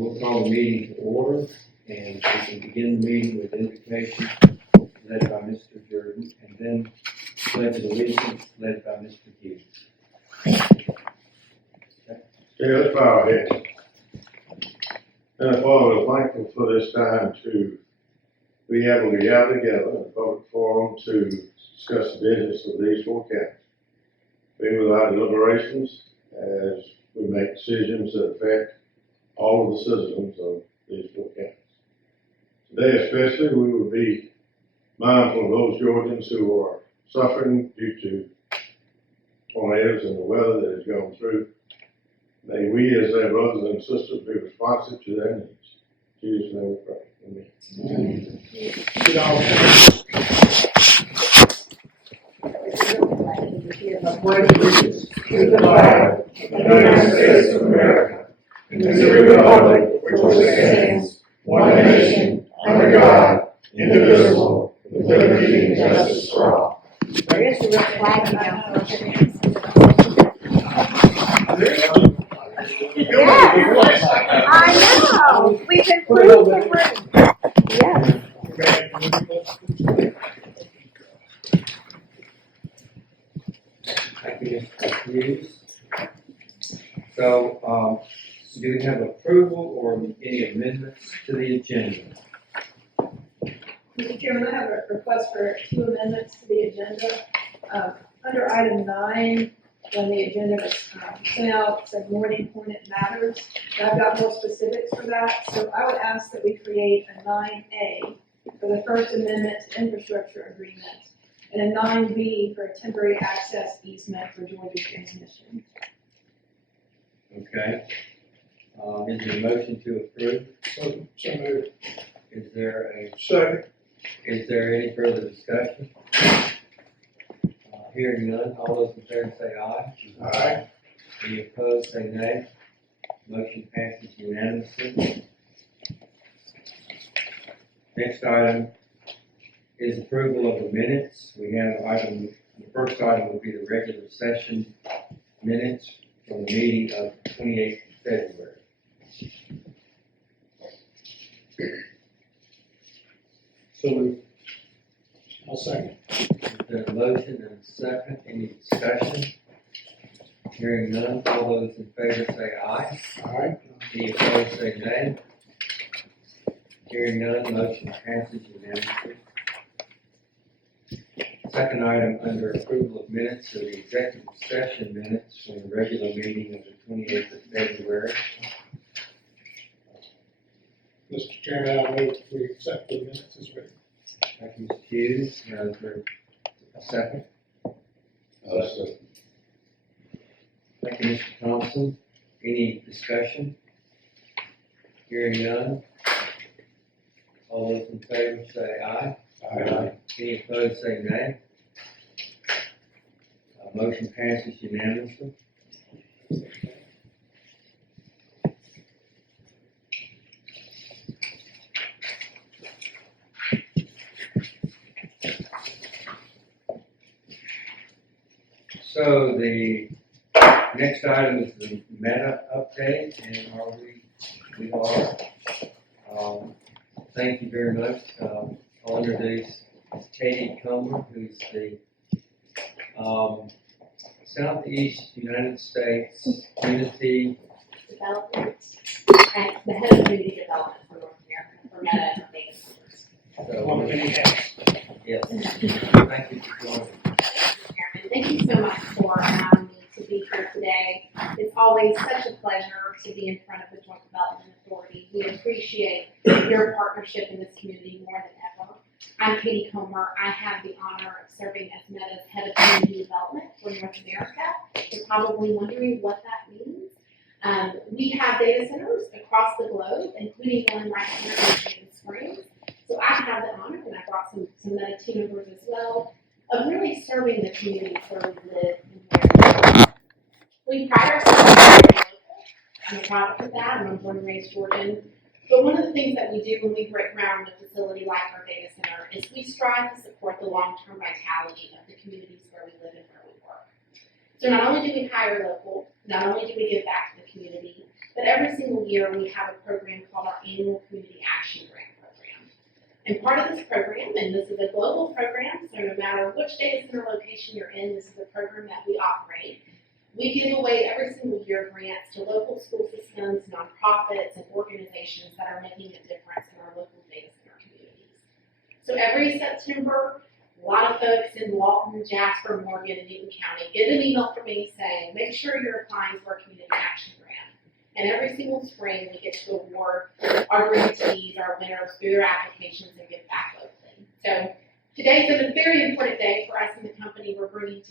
we'll call the meeting to order, and we can begin the meeting with invocation led by Mr. Jordan, and then pledge of allegiance led by Mr. Hughes. Let's bow our heads. And Father, we're thankful for this time to be able to gather together in a public forum to discuss the business of these four counties. Be with our deliberations as we make decisions that affect all of the citizens of these four counties. Today especially, we will be mindful of those Georgians who are suffering due to tornadoes and the weather that has gone through. May we, as their brothers and sisters, be responsive to their needs. In Jesus' name we pray. Amen. I pledge allegiance to the flag of the United States of America and to the republic for which it stands, one nation, under God, indivisible, with liberty and justice for all. There is a real flag now. Yes, I know. We've improved the room. Yes. Thank you, Mr. Hughes. So, do we have approval or any amendments to the agenda? Mr. Chairman, I have a request for 2 amendments to the agenda. Under item 9, when the agenda was sent out, it said morning appointed matters. And I've got more specifics for that. So I would ask that we create a 9A for the First Amendment to Infrastructure Agreement and a 9B for a temporary access easement for Georgia transmission. Okay. Is there a motion to approve? So moved. Is there a Second. Is there any further discussion? Hearing none, all those in favor say aye. Aye. Any opposed say nay. Motion passes unanimously. Next item is approval of the minutes. We have the first item will be the regular session minutes from the meeting of 28th February. So I'll second. There's a motion and a second. Any discussion? Hearing none, all those in favor say aye. Aye. Any opposed say nay. Hearing none, motion passes unanimously. Second item under approval of minutes of the executive session minutes from the regular meeting of the 28th of February. Mr. Chairman, I move we accept the minutes as written. Thank you, Mr. Hughes. Is there a second? Thank you, Mr. Thompson. Any discussion? Hearing none. All those in favor say aye. Aye. Any opposed say nay. Motion passes unanimously. So the next item is the meta update, and we are. Thank you very much. I'll introduce Katie Comer, who's the Southeast United States Community Development, and the head of community development for North America, for Meta and our data centers. Yes. Thank you for joining. Chairman, thank you so much for allowing me to be here today. It's always such a pleasure to be in front of the Joint Development Authority. We appreciate your partnership in this community more than ever. I'm Katie Comer. I have the honor of serving as Meta's head of community development for North America. You're probably wondering what that means. We have data centers across the globe, including one right here in Shaden Springs. So I have the honor, and I brought some Meta team members as well, of really serving the communities where we live and where we work. We pride ourselves on being local. I'm a product of that. I'm a born and raised Georgian. But one of the things that we do when we break ground in a facility like our data center is we strive to support the long-term vitality of the communities where we live and where we work. So not only do we hire local, not only do we give back to the community, but every single year we have a program called our Annual Community Action Grant Program. And part of this program, and this is a global program, so no matter which data center location you're in, this is a program that we operate. We give away every single year grants to local school systems, nonprofits, and organizations that are making a difference in our local data center communities. So every September, a lot of folks in Walton, Jasper, Morgan, and Newton County get an email from me saying, make sure you're applying for a community action grant. And every single spring, we get to award our grantees, our winners, through their applications and give back locally. So today is a very important day for us in the company. We're bringing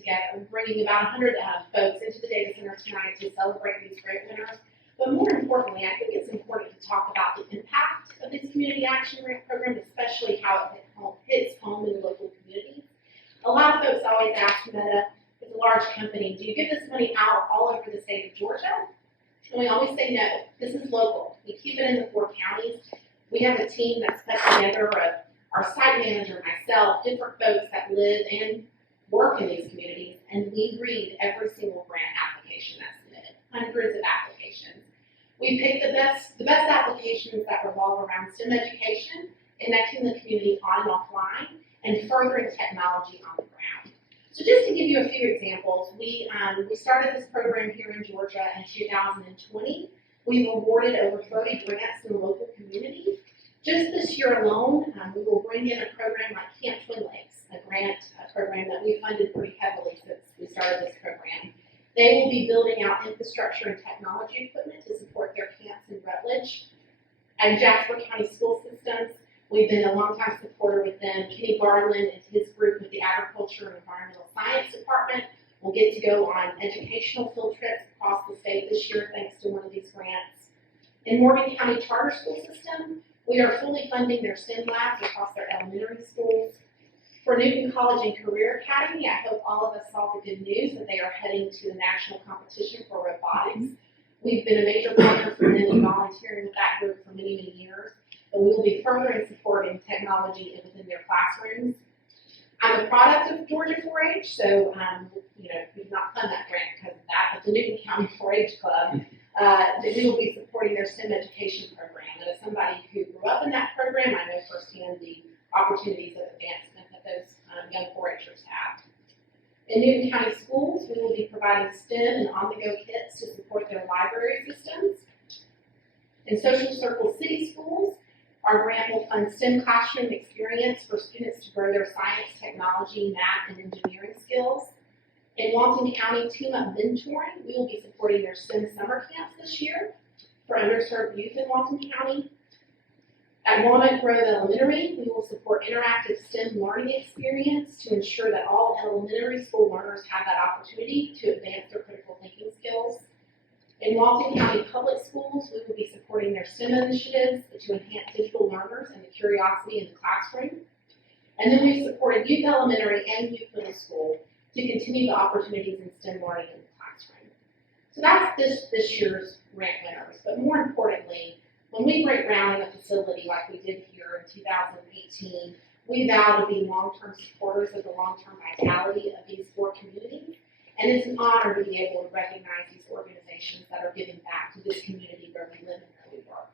about 100 folks into the data center tonight to celebrate these great winners. But more importantly, I think it's important to talk about the impact of this community action grant program, especially how it hits home in the local communities. A lot of folks always ask Meta, as a large company, do you give this money out all over the state of Georgia? And we always say no, this is local. We keep it in the 4 counties. We have a team that's put together of our site manager, myself, different folks that live and work in these communities, and we read every single grant application that's submitted, hundreds of applications. We pick the best applications that revolve around STEM education, connecting the community on and offline, and furthering technology on the ground. So just to give you a few examples, we started this program here in Georgia in 2020. We've awarded over 30 grants in the local communities. Just this year alone, we will bring in a program like Camp Twin Lakes, a program that we funded pretty heavily since we started this program. They will be building out infrastructure and technology equipment to support their camps in Rutledge. And Jasper County School Systems, we've been a longtime supporter with them. Kenny Garland and his group with the Agriculture and Environmental Science Department will get to go on educational field trips across the state this year thanks to one of these grants. In Morgan County Charter School System, we are fully funding their STEM labs across their elementary schools. For Newton College and Career Academy, I hope all of us saw the good news that they are heading to the national competition for robotics. We've been a major partner for them and volunteering with that group for many, many years, but we will be furthering supporting technology within their classrooms. I'm a product of Georgia 4-H, so we did not fund that grant because of that, but the Newton County 4-H Club, that we will be supporting their STEM education program. And as somebody who grew up in that program, I know firsthand the opportunities of advancement that those young 4-Hers have. In Newton County Schools, we will be providing STEM and on-the-go kits to support their library systems. In Social Circle City Schools, our grant will fund STEM classroom experience for students to grow their science, technology, math, and engineering skills. In Walton County Team Up Mentoring, we will be supporting their STEM summer camps this year for underserved youth in Walton County. At Walnut Grove Elementary, we will support interactive STEM learning experience to ensure that all elementary school learners have that opportunity to advance their critical thinking skills. In Walton County Public Schools, we will be supporting their STEM initiatives to enhance digital learners and the curiosity in the classroom. And then we've supported youth elementary and youth middle school to continue the opportunities in STEM learning in the classroom. So that's this year's grant winners. But more importantly, when we break ground in a facility like we did here in 2018, we vow to be long-term supporters of the long-term vitality of these 4 communities. And it's an honor to be able to recognize these organizations that are giving back to this community where we live and where we work.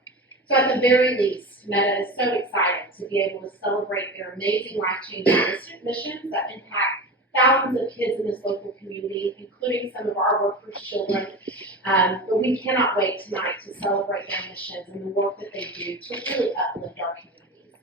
So at the very least, Meta is so excited to be able to celebrate their amazing life-changing missions that impact thousands of kids in this local community, including some of our workers' children. But we cannot wait tonight to celebrate their missions and the work that they do to really uplift our communities.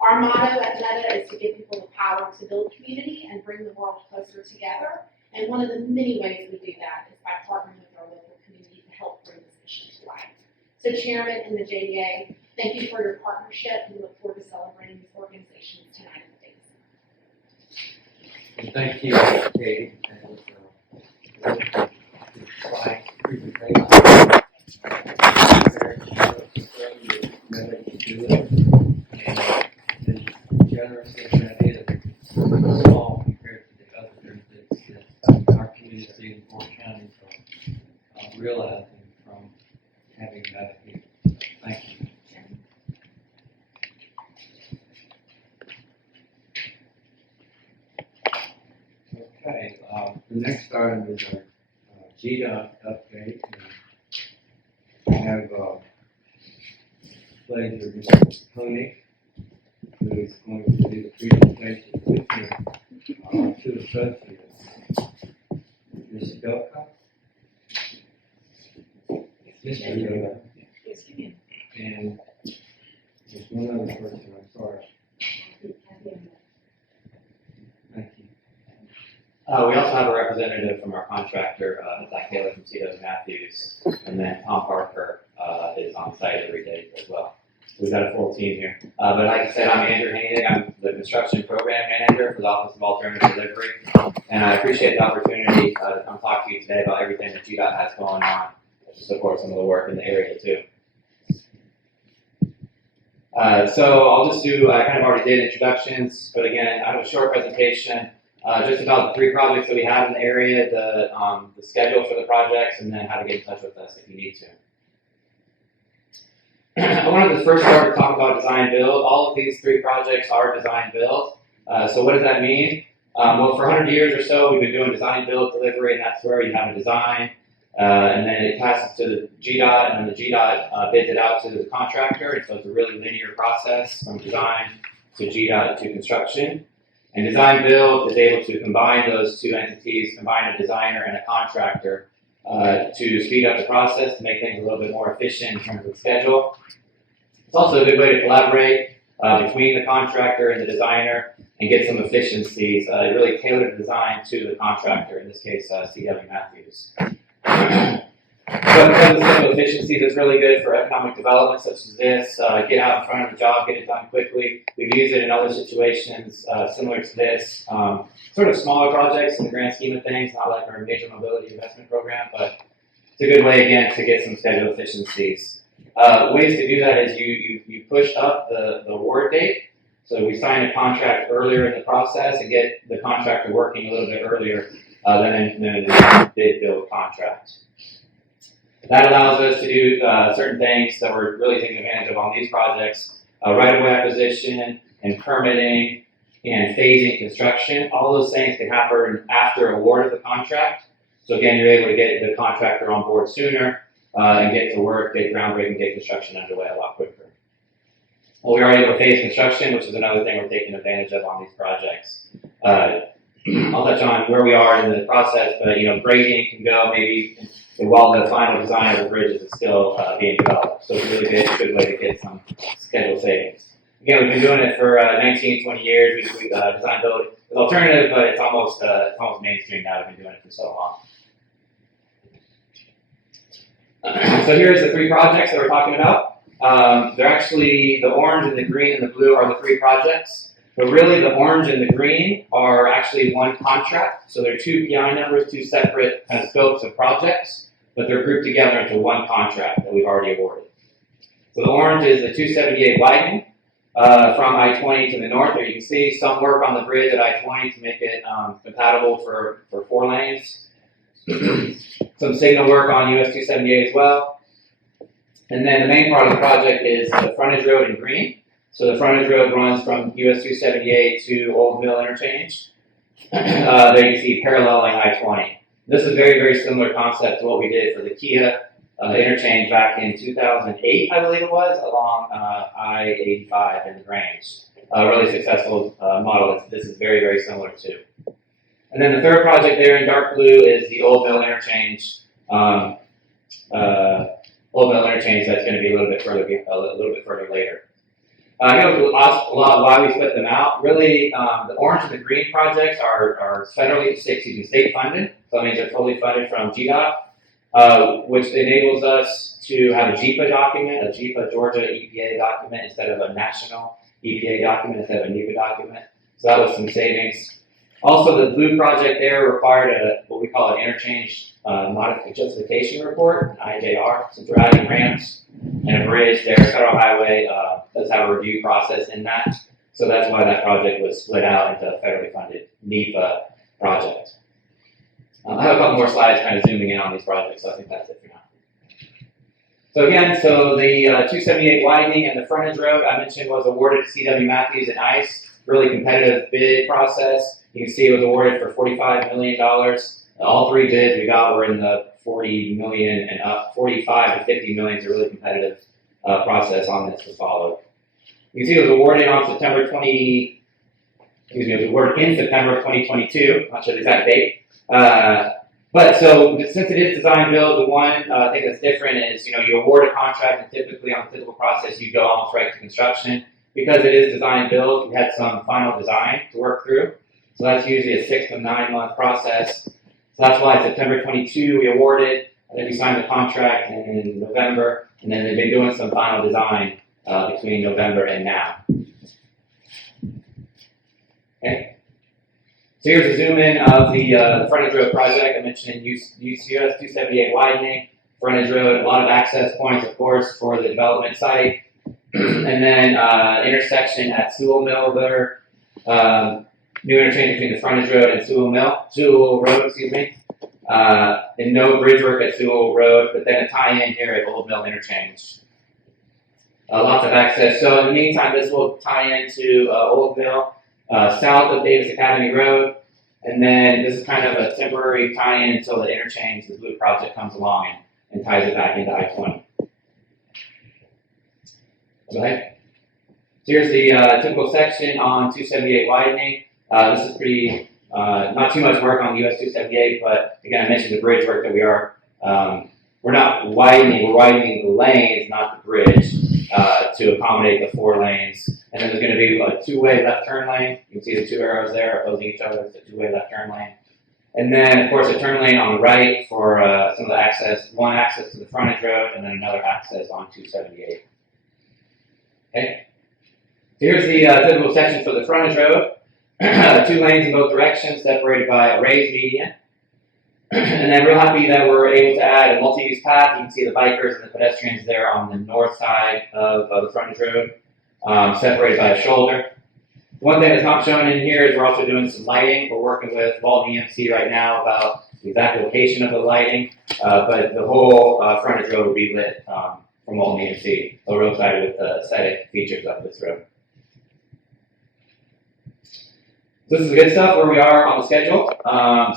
Our motto at Meta is to give people the power to build community and bring the world closer together. And one of the many ways we do that is by partnering with our local community to help bring this mission to life. So Chairman and the JDA, thank you for your partnership, and we look forward to celebrating these organizations tonight in the Dayton. And thank you, Katie. That was a slide presentation. And generous as that is, small compared to the other benefits that our community in 4 counties are realizing from having that here. Thank you. Okay, the next item is our JDA update. And have, pleasure of Mr. Koenig, who is going to do the presentation with our two associates. Ms. Delco. Mr. Delco. And there's one other person, I'm sorry. Thank you. We also have a representative from our contractor, Zach Taylor from C.W. Matthews, and then Tom Parker is on site every day as well. We've got a full team here. But like I said, I'm Andrew Hanig. I'm the construction program manager for the Office of Alternative Delivery, and I appreciate the opportunity to come talk to you today about everything that GDOT has going on to support some of the work in the area too. So I'll just do, I kind of already did introductions, but again, I have a short presentation just about the three projects that we have in the area, the schedule for the projects, and then how to get in touch with us if you need to. I wanted to first start to talk about design build. All of these three projects are design build. So what does that mean? Well, for 100 years or so, we've been doing design build delivery, and that's where you have a design, and then it passes to the GDOT, and then the GDOT bids it out to the contractor. And so it's a really linear process from design to GDOT to construction. And design build is able to combine those two entities, combine a designer and a contractor to speed up the process, to make things a little bit more efficient in terms of schedule. It's also a good way to collaborate between the contractor and the designer and get some efficiencies, really tailor the design to the contractor, in this case, C.W. Matthews. So because of some efficiencies, it's really good for economic development such as this. Get out in front of the job, get it done quickly. We've used it in other situations similar to this. Sort of smaller projects in the grand scheme of things, not like our major mobility investment program, but it's a good way, again, to get some schedule efficiencies. Ways to do that is you push up the award date. So we sign a contract earlier in the process and get the contractor working a little bit earlier than the bid build contract. That allows us to do certain things that we're really taking advantage of on these projects, right-of-way acquisition and permitting and phasing construction. All those things can happen after award of the contract. So again, you're able to get the contractor on board sooner and get to work, get groundbreaking, get construction underway a lot quicker. Well, we are able to phase construction, which is another thing we're taking advantage of on these projects. I'll touch on where we are in the process, but grading can go maybe while the final design of the bridges is still being developed. So it's a really good way to get some schedule savings. Again, we've been doing it for 19, 20 years. We design build as alternative, but it's almost mainstream now. We've been doing it for so long. So here's the three projects that we're talking about. They're actually, the orange and the green and the blue are the three projects. But really, the orange and the green are actually one contract. So they're two PI numbers, two separate kind of scopes of projects, but they're grouped together into one contract that we've already awarded. So the orange is the 278 widening from I-20 to the north. There you can see some work on the bridge at I-20 to make it compatible for 4 lanes. Some signal work on US 278 as well. And then the main part of the project is the frontage road in green. So the frontage road runs from US 278 to Old Mill Interchange. There you can see paralleling I-20. This is very, very similar concept to what we did for the Kia interchange back in 2008, I believe it was, along I-85 in the Grange. Really successful model. This is very, very similar to. And then the third project there in dark blue is the Old Mill Interchange. Old Mill Interchange that's going to be a little bit further later. I know we asked a lot why we split them out. Really, the orange and the green projects are state funded. So that means they're fully funded from GDOT, which enables us to have a JEPA document, a JEPA Georgia EPA document instead of a national EPA document instead of a NEPA document. So that was some savings. Also, the blue project there required what we call an interchange justification report, an IJR, since we're adding ramps and a bridge there. Federal Highway does have a review process in that. So that's why that project was split out into a federally funded NEPA project. I have a couple more slides kind of zooming in on these projects, so I think that's it for now. So again, the 278 widening and the frontage road I mentioned was awarded to C.W. Matthews and ICE. Really competitive bid process. You can see it was awarded for $45 million. All 3 bids we got were in the 40 million and up. 45 to 50 million is a really competitive process on this to follow. You can see it was awarded on September 20. Excuse me, it was awarded in September 2022. Not sure the exact date. But so since it is design build, the one thing that's different is, you award a contract, and typically on the typical process, you go almost right to construction. Because it is design build, we had some final design to work through. So that's usually a 6 to 9 month process. So that's why September 22 we awarded, and then we signed the contract in November, and then they've been doing some final design between November and now. Okay. So here's a zoom in of the frontage road project. I mentioned US 278 widening, frontage road, a lot of access points, of course, for the development site. And then intersection at Sewell Mill there, new interchange between the frontage road and Sewell Road, excuse me. And no bridge work at Sewell Road, but then a tie-in here at Old Mill Interchange. Lots of access. So in the meantime, this will tie into Old Mill, south of Davis Academy Road, and then this is kind of a temporary tie-in until the interchange, the blue project comes along and ties it back into I-20. Okay. So here's the typical section on 278 widening. This is pretty, not too much work on US 278, but again, I mentioned the bridge work that we are, we're not widening, we're widening the lanes, not the bridge, to accommodate the 4 lanes. And then there's going to be a 2-way left turn lane. You can see the 2 arrows there opposing each other. It's a 2-way left turn lane. And then, of course, a turn lane on the right for some of the access, one access to the frontage road, and then another access on 278. Okay. So here's the typical section for the frontage road. 2 lanes in both directions, separated by a raised median. And then we're happy that we're able to add a multi-use path. You can see the bikers and the pedestrians there on the north side of the frontage road, separated by a shoulder. One thing that's not shown in here is we're also doing some lighting. We're working with Walton EMC right now about the exact location of the lighting, but the whole frontage road will be lit from Walton EMC. So we're excited with the aesthetic features of this road. So this is the good stuff where we are on the schedule.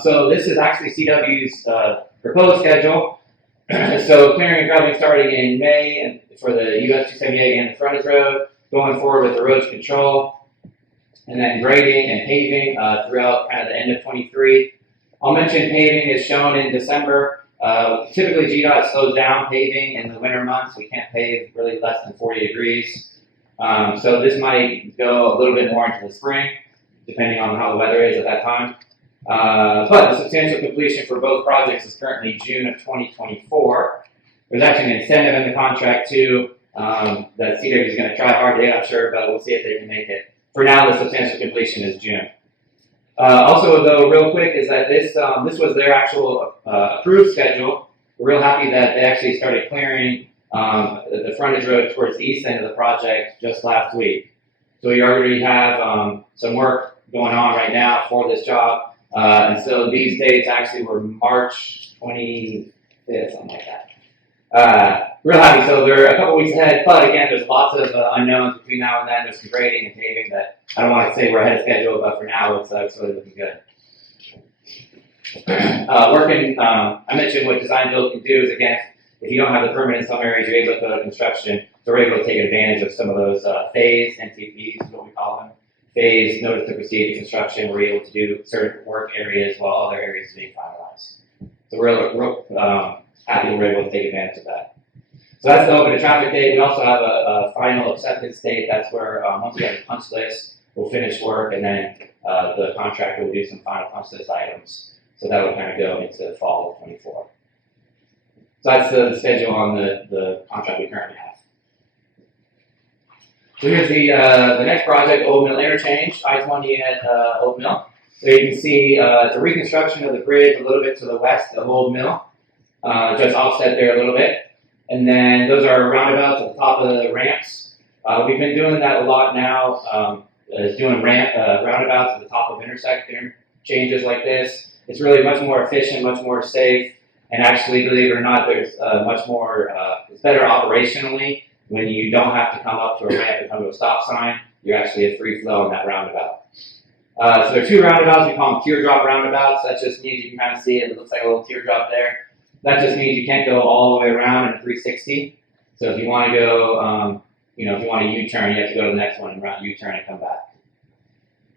So this is actually CW's proposed schedule. So clearing and grubbing starting in May and for the US 278 and the frontage road, going forward with erosion control, and then grading and paving throughout kind of the end of 23. I'll mention paving is shown in December. Typically GDOT slows down paving in the winter months. We can't pave really less than 40 degrees. So this might go a little bit more into the spring, depending on how the weather is at that time. But the substantial completion for both projects is currently June of 2024. There's actually an incentive in the contract too that CW is going to try hard to hit, I'm sure, but we'll see if they can make it. For now, the substantial completion is June. Also, though, real quick, is that this was their actual approved schedule. We're real happy that they actually started clearing the frontage road towards the east end of the project just last week. So we already have some work going on right now for this job. And so these dates actually were March 25th, something like that. Real happy, so they're a couple weeks ahead, but again, there's lots of unknowns between now and then. There's some grading and paving that I don't want to say we're ahead of schedule, but for now, it's really looking good. I mentioned what design build can do is, again, if you don't have the permit in some areas, you're able to go to construction. So we're able to take advantage of some of those phase NTPs, is what we call them. Phase, notice to proceed to construction. We're able to do certain work areas while other areas are being finalized. So we're real happy we're able to take advantage of that. So that's the open to traffic date. We also have a final acceptance date. That's where once we have a punch list, we'll finish work, and then the contractor will do some final punch list items. So that would kind of go into fall of 24. So that's the schedule on the contract we currently have. So here's the next project, Old Mill Interchange, I-20 at Old Mill. So you can see it's a reconstruction of the bridge a little bit to the west of Old Mill, just offset there a little bit. And then those are roundabouts at the top of the ramps. We've been doing that a lot now, is doing roundabouts at the top of interchanges like this. It's really much more efficient, much more safe, and actually, believe it or not, there's much more, it's better operationally when you don't have to come up to a ramp and come to a stop sign. You're actually a free flow in that roundabout. So there are 2 roundabouts. We call them teardrop roundabouts. That's just neat. You can kind of see it. It looks like a little teardrop there. That just means you can't go all the way around in a 360. So if you want to go, if you want to U-turn, you have to go to the next one and round U-turn and come back.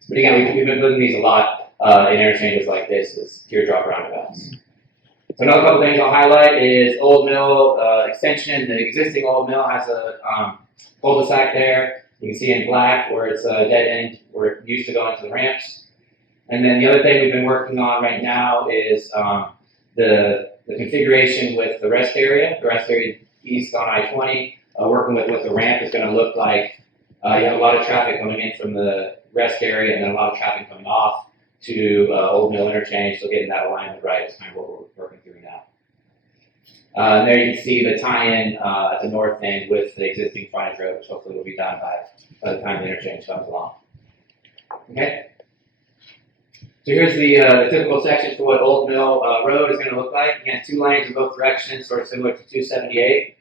But again, we've been putting these a lot in interchanges like this as teardrop roundabouts. So another couple things I'll highlight is Old Mill extension. The existing Old Mill has a cul-de-sac there. You can see in black where it's a dead end where it used to go into the ramps. And then the other thing we've been working on right now is the configuration with the rest area east on I-20, working with what the ramp is going to look like. You have a lot of traffic coming in from the rest area and then a lot of traffic coming off to Old Mill Interchange, so getting that alignment right is kind of what we're working through now. And there you can see the tie-in at the north end with the existing frontage road, which hopefully will be done by the time the interchange comes along. Okay? So here's the typical section for what Old Mill Road is going to look like. Again, 2 lanes in both directions, sort of similar to 278,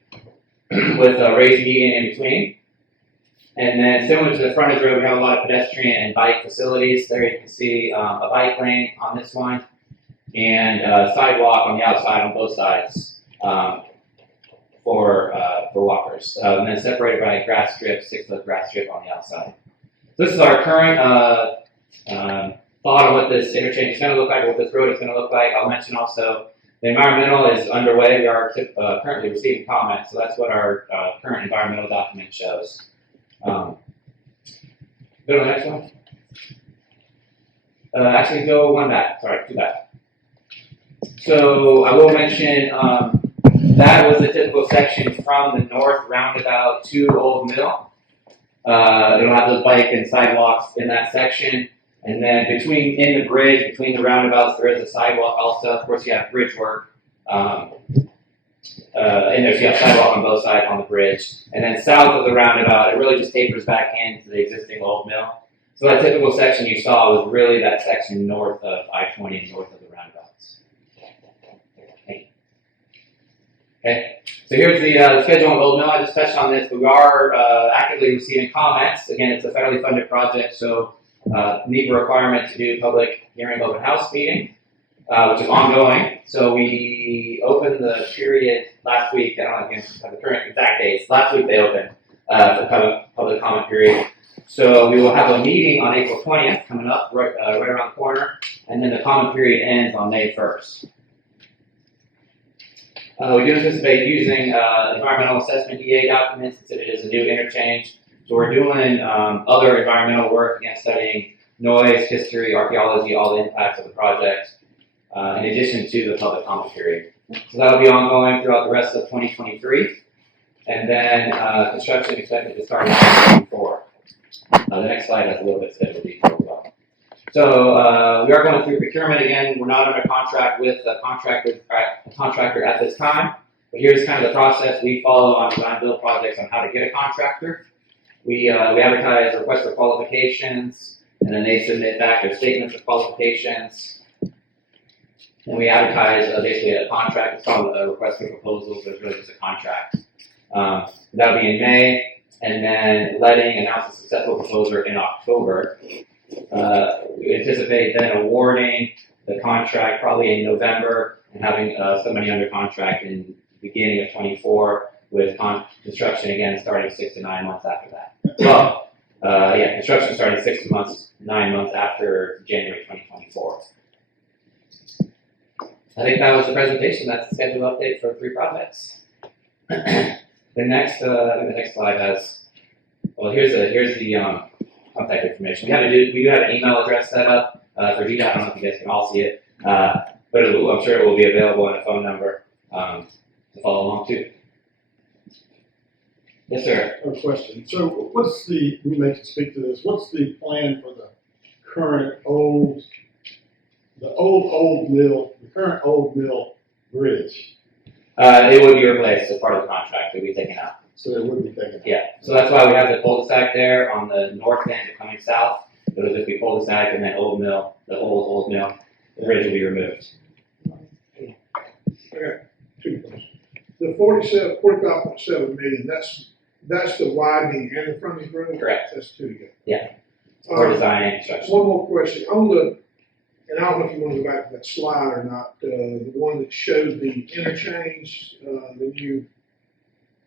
with a raised median in between. And then similar to the frontage road, we have a lot of pedestrian and bike facilities. There you can see a bike lane on this one, and a sidewalk on the outside on both sides for walkers. And then separated by a grass strip, 6-foot grass strip on the outside. So this is our current thought of what this interchange is going to look like, what this road is going to look like. I'll mention also the environmental is underway. We are currently receiving comments, so that's what our current environmental document shows. Go to the next one. Actually, go one back. Sorry, 2 back. So I will mention that was a typical section from the north roundabout to Old Mill. It'll have those bike and sidewalks in that section. And then in the bridge, between the roundabouts, there is a sidewalk also. Of course, you have bridge work. And there's a sidewalk on both sides on the bridge. And then south of the roundabout, it really just tapers back into the existing Old Mill. So that typical section you saw was really that section north of I-20 and north of the roundabouts. Okay, so here's the schedule on Old Mill. I just touched on this, but we are actively receiving comments. Again, it's a federally funded project, so NEPA requirement to do public hearing open house meeting, which is ongoing. So we opened the period last week. I don't know if the current exact dates. Last week they opened for public comment period. So we will have a meeting on April 20th coming up, right around the corner, and then the comment period ends on May 1st. We do anticipate using environmental assessment DA documents since it is a new interchange. So we're doing other environmental work, again, studying noise, history, archaeology, all the impacts of the project, in addition to the public comment period. So that'll be ongoing throughout the rest of 2023. And then construction expected to start in 2024. The next slide has a little bit of schedule detail as well. So we are going through procurement again. We're not under contract with a contractor at this time. But here's kind of the process we follow on design build projects on how to get a contractor. We advertise requests for qualifications, and then they submit back their statements of qualifications. And we advertise basically a contract. It's called a request for proposals, but it's really just a contract. That'll be in May, and then letting announce a successful proposer in October. We anticipate then awarding the contract probably in November and having somebody under contract in the beginning of 24 with construction again starting 6 to 9 months after that. Well, construction starting 6 to 9 months after January 2024. I think that was the presentation. That's the schedule update for 3 projects. The next slide has, well, here's the contact information. We do have an email address set up for JDA. I don't know if you guys can all see it, but I'm sure it will be available and a phone number to follow along too. Yes, sir. A question. So you may speak to this, what's the plan for the current old mill bridge? It would be replaced as part of the contract. It would be taken out. So it would be taken out? Yeah. So that's why we have the cul-de-sac there on the north end coming south. It'll just be cul-de-sac and then Old Mill, the old mill. The bridge will be removed. I got 2 questions. The 45.7 million, that's the widening and the frontage road? Correct. That's 2 together. Yeah. For design and construction. One more question. On the and I don't know if you want to go back to that slide or not, the one that showed the interchange, the new.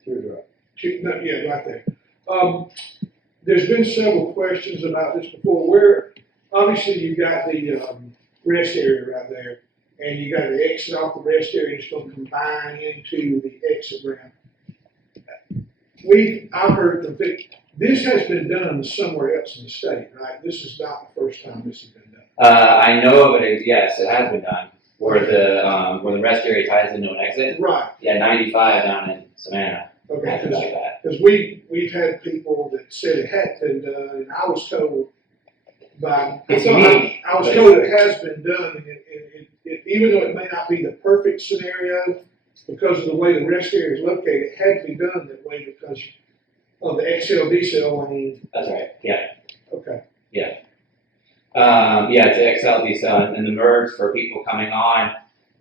No, yeah, right there. There's been several questions about this before, where, obviously you've got the, rest area right there, and you got the exit off the rest area, it's gonna combine into the exit ramp. I've heard from this has been done somewhere else in the state, right? This is not the first time this has been done. I know of it, yes, it has been done, where the rest area ties into an exit. Right, Yeah, 95 down in Savannah, okay, something like that. because we've had people that said it had been done, and I was told It's unique, I was told it has been done, and it, even though it may not be the perfect scenario, because of the way the rest area is located, it had to be done that way because of the XL lane. That's right, yeah. Okay, Yeah, it's XL, decel, and the merge for people coming on,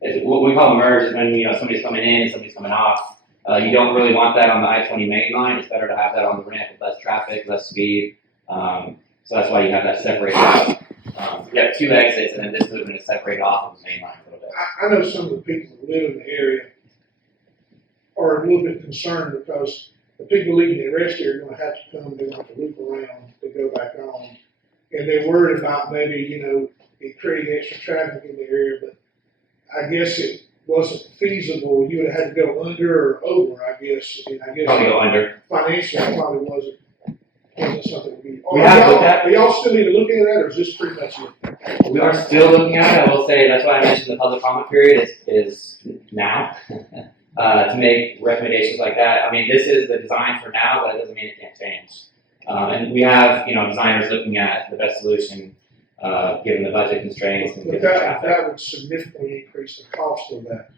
what we call a merge is when, somebody's coming in, somebody's coming off. You don't really want that on the I-20 main line, it's better to have that on the ramp with less traffic, less speed. So that's why you have that separated out. You have two exits, and then this movement is separated off of the main line a little bit. I know some of the people that live in the area are a little bit concerned because the people leaving the rest area are gonna have to come, they're gonna have to loop around to go back on. And they're worried about maybe, it creating extra traffic in the area, but I guess it wasn't feasible. You would have had to go under or over, I guess, and I guess. Probably go under. Financially, it probably wasn't something to be. We have looked at- Are y'all still need to look at that, or is this pretty much it? We are still looking at it, I will say, that's why I mentioned the public comment period is now, to make recommendations like that. I mean, this is the design for now, but it doesn't mean it can't change. And we have, designers looking at the best solution, given the budget constraints and But given the that traffic. would significantly increase the cost of that.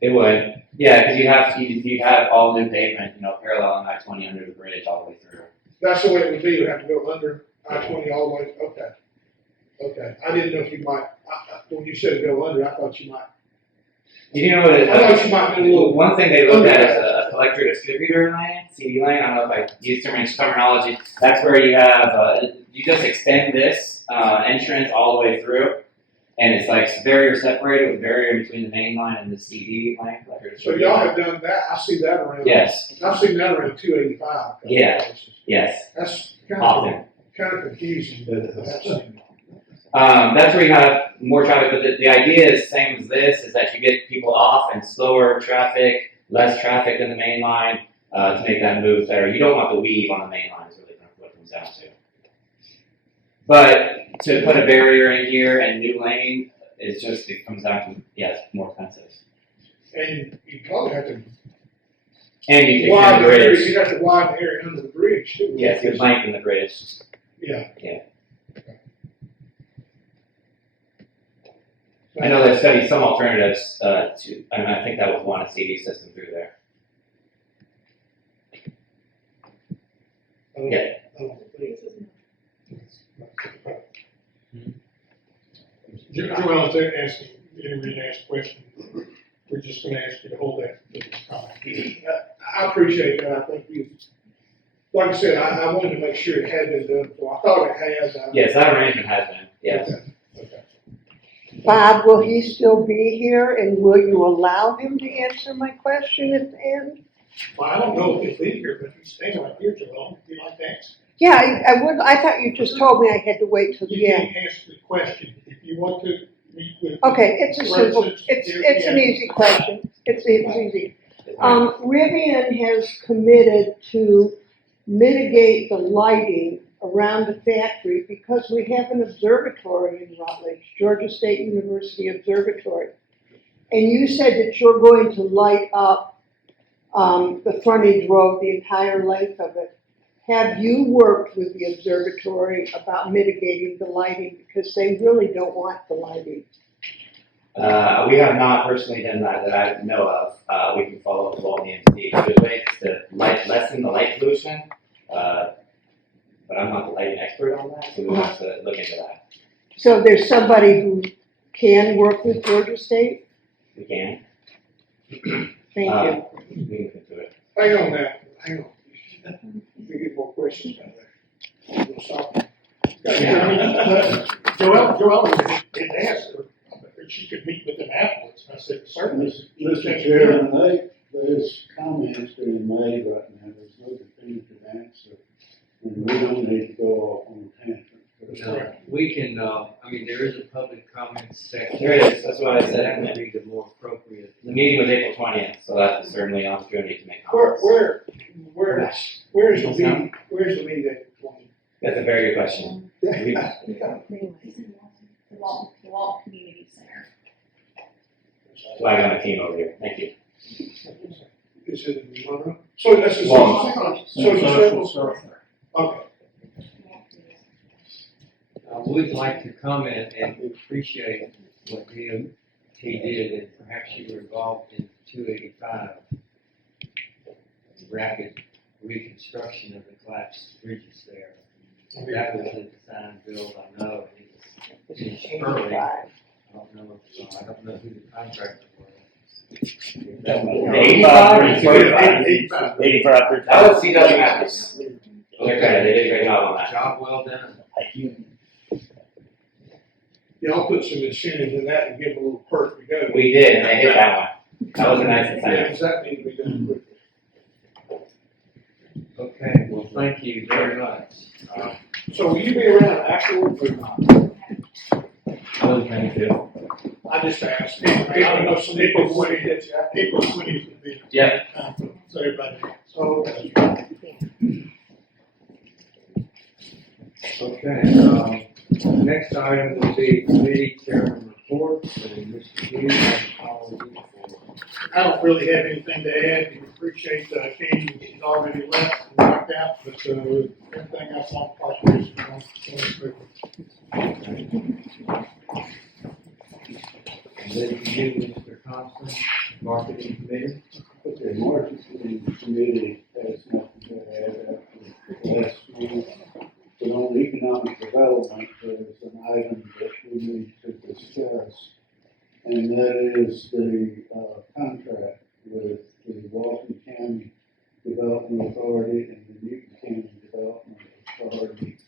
It would, yeah, because you'd have all new pavement, parallel on I-20 under the bridge all the way through. That's the way it would be, you'd have to go under I-20 all the way, okay. Okay, I didn't know if you might, when you said go under, I thought you might, You know what? I thought you might do a little. One thing they looked at is a collector distributor lane, CD lane. I don't know if I use terminology. That's where you have you just extend this entrance all the way through, and it's like barrier separated with barrier between the main line and the CD lane. So y'all have done that, I see that around. Yes. I've seen that around 285. Yeah. Yes. That's Often. kind of confusing, but I've seen it. That's where you have more traffic, but the idea is same as this, is that you get people off and slower traffic, less traffic than the main line, to make that move better. You don't want the weave on the main line is really what it comes down to. But to put a barrier in here and new lane, it comes down to, it's more expensive. And you probably have to And you can widen extend the the area, bridge. you have to widen the area under the bridge too. Yes, you lengthen the bridge. Yeah. I know they've studied some alternatives I think that was one, a CD system through there. Yeah. Joel, to ask, didn't really ask a question. We're just gonna ask you to hold that. I appreciate that, I think you, like I said, I wanted to make sure it had been done before, I thought it had. Yes, that arrangement has been, yes. Okay. Bob, will he still be here, and will you allow him to answer my question at the end? Well, I don't know if he'll be here, but if he's staying right here, Joel, if you like to ask. Yeah, I would, I thought you just told me I had to wait till You the end. can ask the question. If you want to meet with. Okay, it's a simple, residents, it's an easy question, it's easy. Um, Rivian has committed to mitigate the lighting around the factory because we have an observatory in Rutledge, Georgia State University Observatory. And you said that you're going to light up the frontage road, the entire length of it. Have you worked with the observatory about mitigating the lighting, because they really don't want the lighting? We have not personally done that I know of. We can follow up with all the EMC. There's ways to lessen the light pollution, but I'm not the lighting expert on that, so we have to look into that. So there's somebody who can work with Georgia State? We can. Thank you. We can look into it. Hang on now, hang on. We get more questions out there. We'll stop. Yeah, I mean, Joel did ask her if she could meet with them afterwards. I said, certainly. Mr. Chairman, there's comments being made right now, there's no definitive answer, and we don't need to go off on a tangent. No, we can, I mean, there is a public comment section. There is, that's what I said. That would be the more appropriate. The meeting was April 20th, so that's certainly an opportunity to make comments. Where's the meeting, at 20? That's a very good question. We- It's in the Walton Community Center. So I got my team over here. Thank you. Is it in one room? So that's the Well, social circle? Okay. We'd like to comment and appreciate what DOT did, and perhaps you were involved in 285, rapid reconstruction of the collapsed bridges there. That was a design build, I know, and it was finished early. I don't know who the contractor was. 85 or 285? 85. That was CW Mathis. Okay, they did a great job on that. Job well done. Y'all put some incentives in that and give them a little perk to go. We did, and they hit that one. That was a nice Yeah, incentive. does that need to be done quickly? Okay, well, thank you very much. So will you be around afterwards or not? Other things too. I just asked. I don't know, some people would hit you. People would be. Yep. So everybody, so. Okay, next item will be committee chairman report, and Mr. Hughes, I'll call you for. I don't really have anything to add. We appreciate Katie, she's already left and knocked out, but everything else on corporation is going smoothly. And then you, Mr. Thompson, marketing committee. Okay, marketing committee has nothing to add after last month. But on economic development, there's an item that we need to discuss, and that is the contract with the Walton County Development Authority and the Newton County Development Authority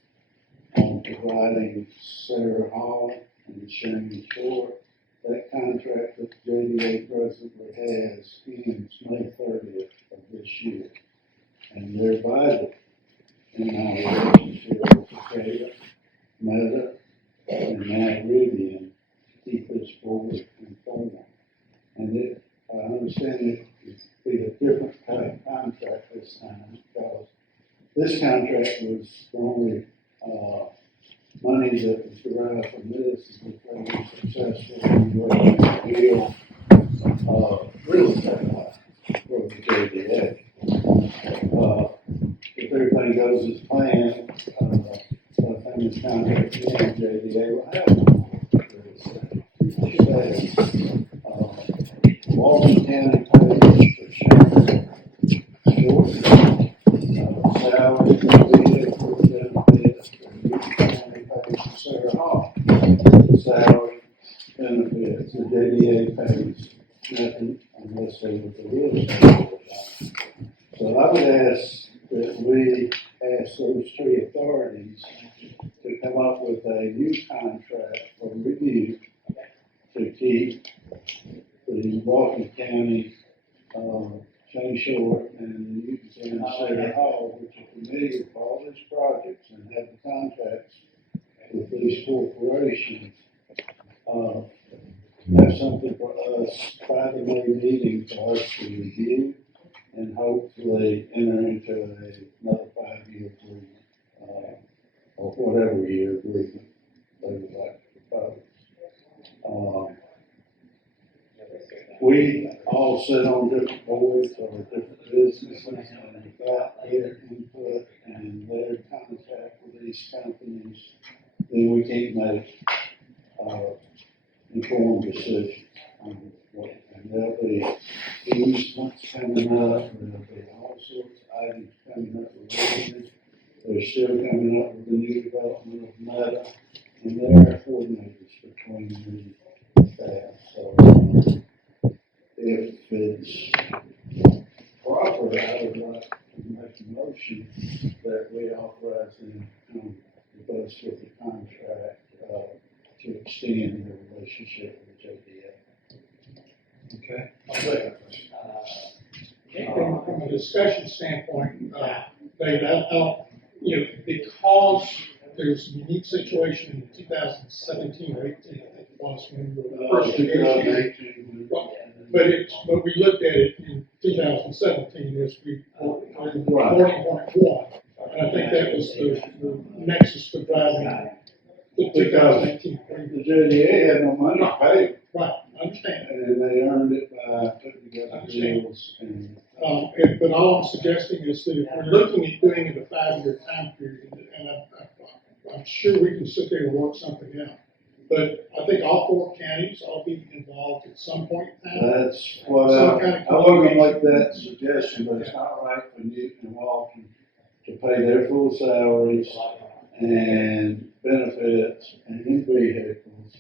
on providing Sarah Hall and Shane Short. That contract that JDA presently has ends May 30th of this year. And they're vital in our relationship with Takeda, Meta, and now Rivian to keep this forward and forward. And I understand it would be a different type of contract this time because this contract was the only money that was derived from this is because we were successful in working to build real estate for the JDA. If everything goes as planned, I think this contract and JDA will have Walton County pays for Sharon Short, salary, vehicle benefits, and Newton County pays for Sarah Hall, salary, benefits, the JDA pays nothing unless they were the real estate. So I would ask that we ask those three authorities to come up with a new contract for review to keep the Walton County, Shane Short and the Newton County Sarah Hall, which are familiar with all these projects and have the contacts with these corporations, have something for us by the May meeting for us to review and hopefully enter into another 5-year agreement, or whatever year agreement they would like to propose. We all sit on different boards or different businesses, and without their input and their contact with these companies, then we can't make informed decisions on what, and there'll be easements coming up, and there'll be all sorts of items coming up with revenue. They're still coming up with the new development of Meta, and there are coordinators between the staff. So if it's proper, I would like to make a motion that we authorize them to come with us with the contract, to extend their relationship with JDA. Okay. I'll say that. From a discussion standpoint, David, I don't, because there's a unique situation in 2017 or 18, I think it was when we were first negotiating. 2018. But we looked at it in 2017 as we, on 40.1. And I think that was the nexus for driving the 2018. The JDA had no money to pay, Right, I understand. and they earned it by putting together deals and. But all I'm suggesting is that if we're looking at doing it a 5-year time period, and I'm sure we can sit there and work something out. But I think all 4 counties ought to be involved at some point in time. That's what Some kind of I wasn't gonna make that suggestion, but it's not right for Newton and Walton to pay their full salaries and benefits and in vehicles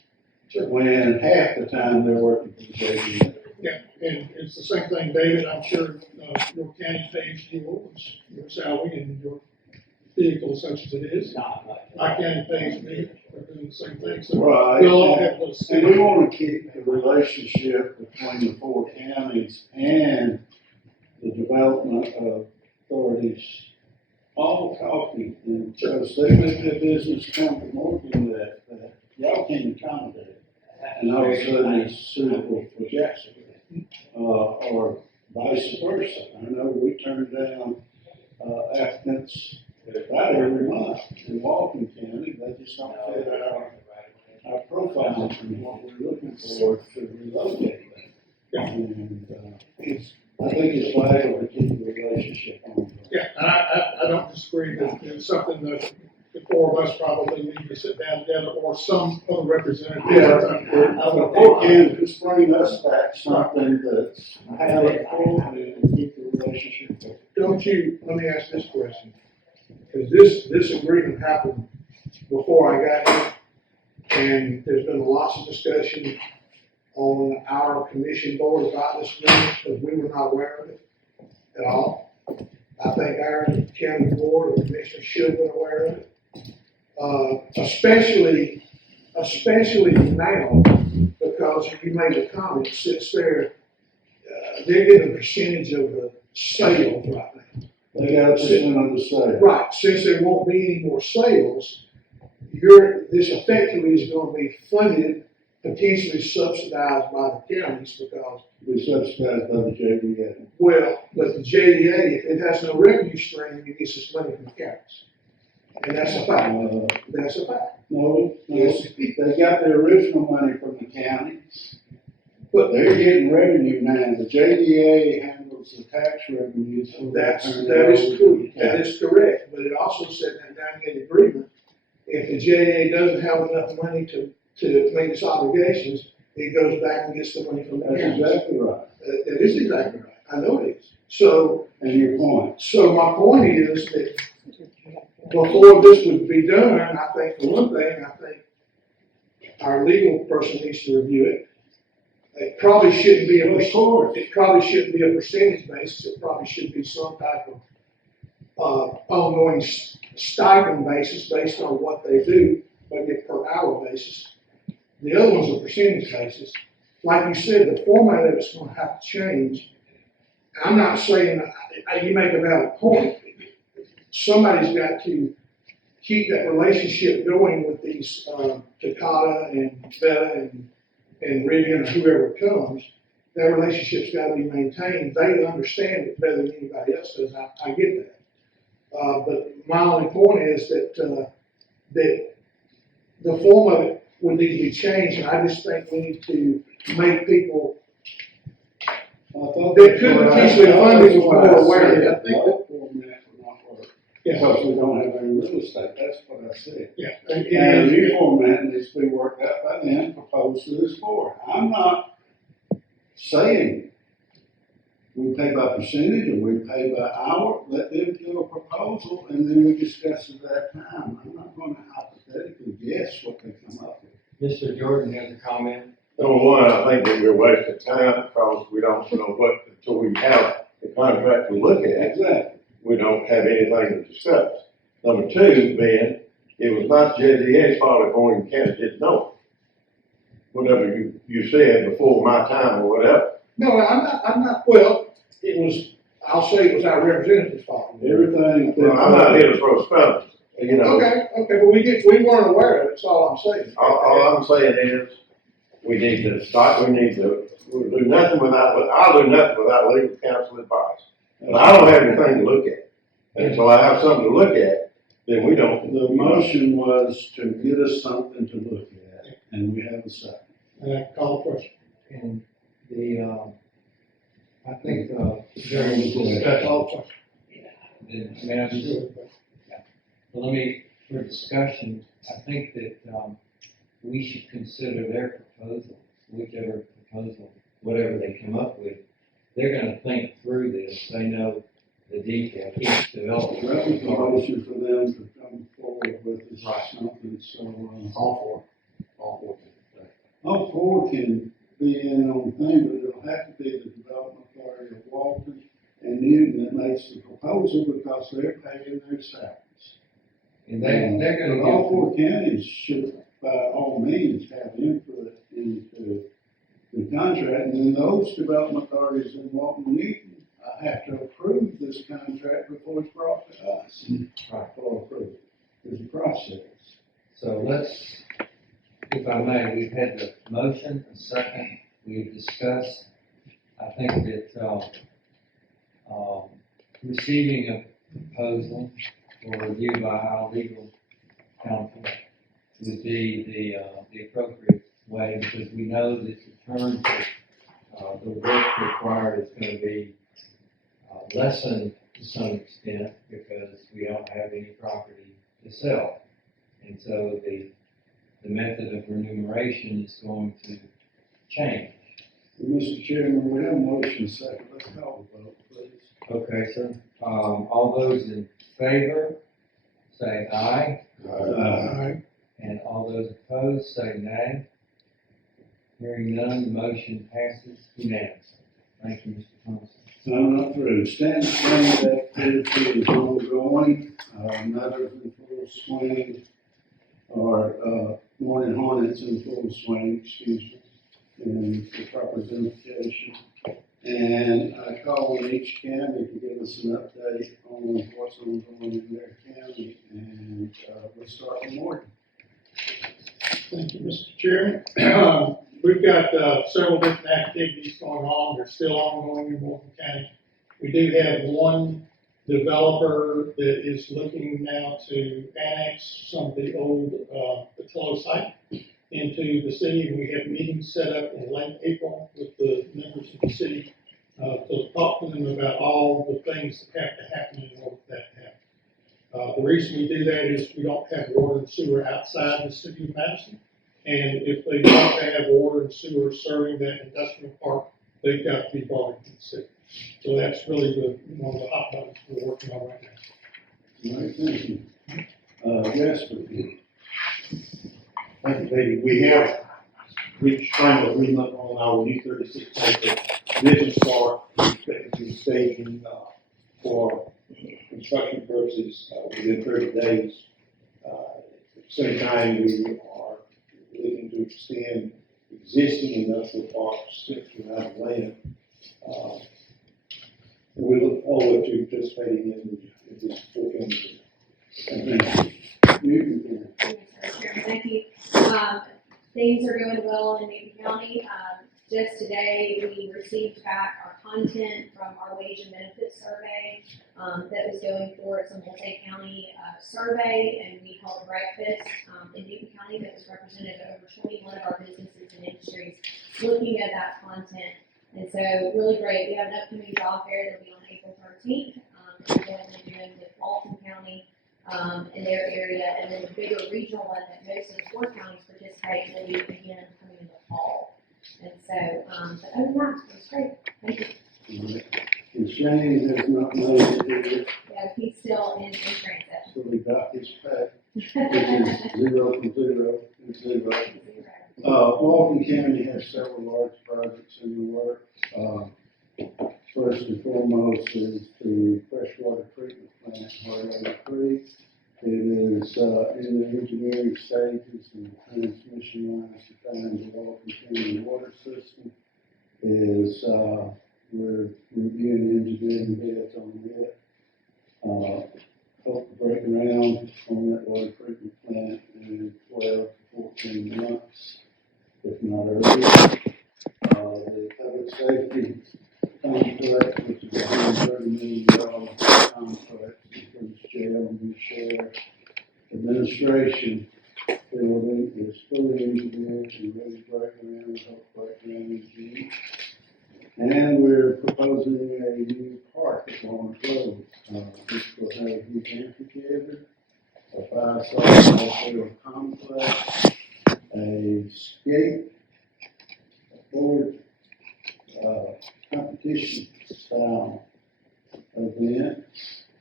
when half the time they're working for the JDA. Yeah, and it's the same thing, David, I'm sure, your county pays your salary and your vehicle such as it is. My county pays me for doing the same thing, so Right. we'll all have those. And we wanna keep the relationship between the 4 counties and the development of authorities all talking, and because they make their business come to Morgan that y'all can't accommodate. And all of a sudden it's suitable for Jacksonville, or vice versa. I know we turn down, applicants about every month in Walton County, they just don't fit our profile and what we're looking for to relocate them. Yeah. And, I think it's vital to keep the relationship on. Yeah, and I don't disagree that it's something that the 4 of us probably need to sit down together, or some other representative. The 4 can just bring us back something that's palatable and keep the relationship going. Don't you, let me ask this question, because this agreement happened before I got here, and there's been lots of discussion on our commission board about this agreement, because we were not aware of it at all. I think our county board or commissioner should have been aware of it. Especially now, because you made a comment, sits there, they're getting a percentage of the sales right now. They got a percent on the side. Right, since there won't be any more sales, this effectively is gonna be funded, potentially subsidized by the counties, because, We subsidized by the JDA. well, but the JDA, if it has no revenue stream, it gets its money from the counties. And that's a fact, that's a fact. No, they got the original money from the county, but they're getting revenue now. The JDA handles the tax revenues. So That is correct, but it also said that down in the agreement, if the JDA doesn't have enough money to make its obligations, it goes back and gets the money from the That's counties. exactly right. That is exactly right, I know it is. So, And your point. so my point is that before this would be done, I think for one thing, I think our legal person needs to review it. It probably shouldn't be it probably shouldn't be a percentage basis, it probably should be some type of, ongoing stipend basis based on what they do, maybe a per hour basis. The other one's a percentage basis. Like you said, the format of it's gonna have to change. I'm not saying, you make a valid point. Somebody's got to keep that relationship going with these, Takata and Veta and Rivian or whoever comes. That relationship's gotta be maintained. They understand it better than anybody else does. I get that. But my only point is that the form of it would need to be changed, and I just think we need to make people that could potentially fund it more aware. I think that format would not work. Yeah. Because we don't have any real estate, that's what I said. Yeah. And the new format needs to be worked out by them, proposed to this board. I'm not saying we pay by percentage or we pay by hour, let them do a proposal and then we discuss it at that time. I'm not gonna hypothetically guess what they come up with. Mr. Jordan has a comment. Number one, I think that we're wasting time because we don't know what, until we have the contract to look at, Exactly. we don't have anything to discuss. Number two, Ben, it was not JDA's fault if Orange County didn't know. whatever you said before my time or whatever. No, I'm not, well, I'll say it was our representative's fault. Everything. Well, I'm not here to throw stones, you know. Okay, but we weren't aware of it, that's all I'm saying. All I'm saying is, we'll do nothing I'll do nothing without legal counsel advice. And I don't have anything to look at. And until I have something to look at, then we don't. The motion was to get us something to look at, and we have a second. And I call the question. And I think, during the discussion, Call the question. well, for discussion, I think that, we should consider their proposal, whichever proposal, whatever they come up with. They're gonna think through this, they know the detail, each developer. That was the motion for them to come forward with this something, so, All all four can be in on the thing, but it'll have to be the development authority of Walton and Newton that makes the proposal because they're paying their salaries. And they're gonna But all give, four counties should, by all means, have input into the contract, and then those development authorities in Walton and Newton have to approve this contract before it's brought to us Right. for approval. There's a process. so let's, if I may, we've had the motion, a second, we've discussed. I think that, receiving a proposal for review by our legal counsel would be the appropriate way, because we know that in terms of, the work required is gonna be, lessened to some extent, because we don't have any property to sell. And so the method of remuneration is going to change. Well, Mr. Chairman, we have a motion second. Let's call the vote, please. Okay, sir. All those in favor, say aye. And all those opposed, say nay. Hearing none, the motion passes unanimously. Thank you, Mr. Thompson. I'm not through. Standard claims activity is ongoing, matters in full swing, or, morning hornets in full swing, excuse me, and the proper identification. And I call on each county to give us an update on what's ongoing in their county, and, we'll start with Morgan. Thank you, Mr. Chairman. We've got several different activities going on. They're still ongoing in Morgan County. We do have one developer that is looking now to annex some of the old Patillo site into the city. And we have meetings set up in late April with the members of the city to talk to them about all the things that have to happen in order for that to happen. The reason we do that is we don't have water and sewer outside the city of Madison. And if they want to have water and sewer serving that industrial park, they've got to be brought into the city. So that's really one of the hot buttons we're working on right now. All right, thank you. Jasper. Thank you, David. We have reached final agreement on our new 36-acre business park. We expect to be staging for construction purposes within 30 days. At the same time, we are looking to extend existing industrial parks around the land. And we look forward to participating in this program. Thank you. Thank you. Things are going well in Newton County. Just today, we received back our content from our wage and benefits survey that was going for it's a multi-county survey, and we held a breakfast in Newton County that was represented over 21 of our businesses and industries looking at that content. And so really great. We have an upcoming job fair that'll be on April 13th. We're going to be doing with Walton County in their area, and then the bigger regional one that most of the 4 counties participate will be again coming in the fall. And so, but other than that, it's great. Thank you. And Shane has not made it here, Yeah, he's still in transit. so we got his pay, which is 0 from 0 and 0. Walton County has several large projects in the works. First and foremost is the freshwater treatment plant, Harlow Creek. It is in the engineering stages, and transmission lines to tie into all containing water system is, we're reviewing engineering bids on it. Hope to break ground on that water treatment plant in 12 to 14 months, if not earlier. The public safety complex, which is a $130 million complex, includes jail, new sheriff, administration building is fully engineered and ready to break ground, hope break ground in June. And we're proposing a new park at Lawrence Road, which will have a huge amphitheater, a 5-side field complex, a skate, a board, competition style event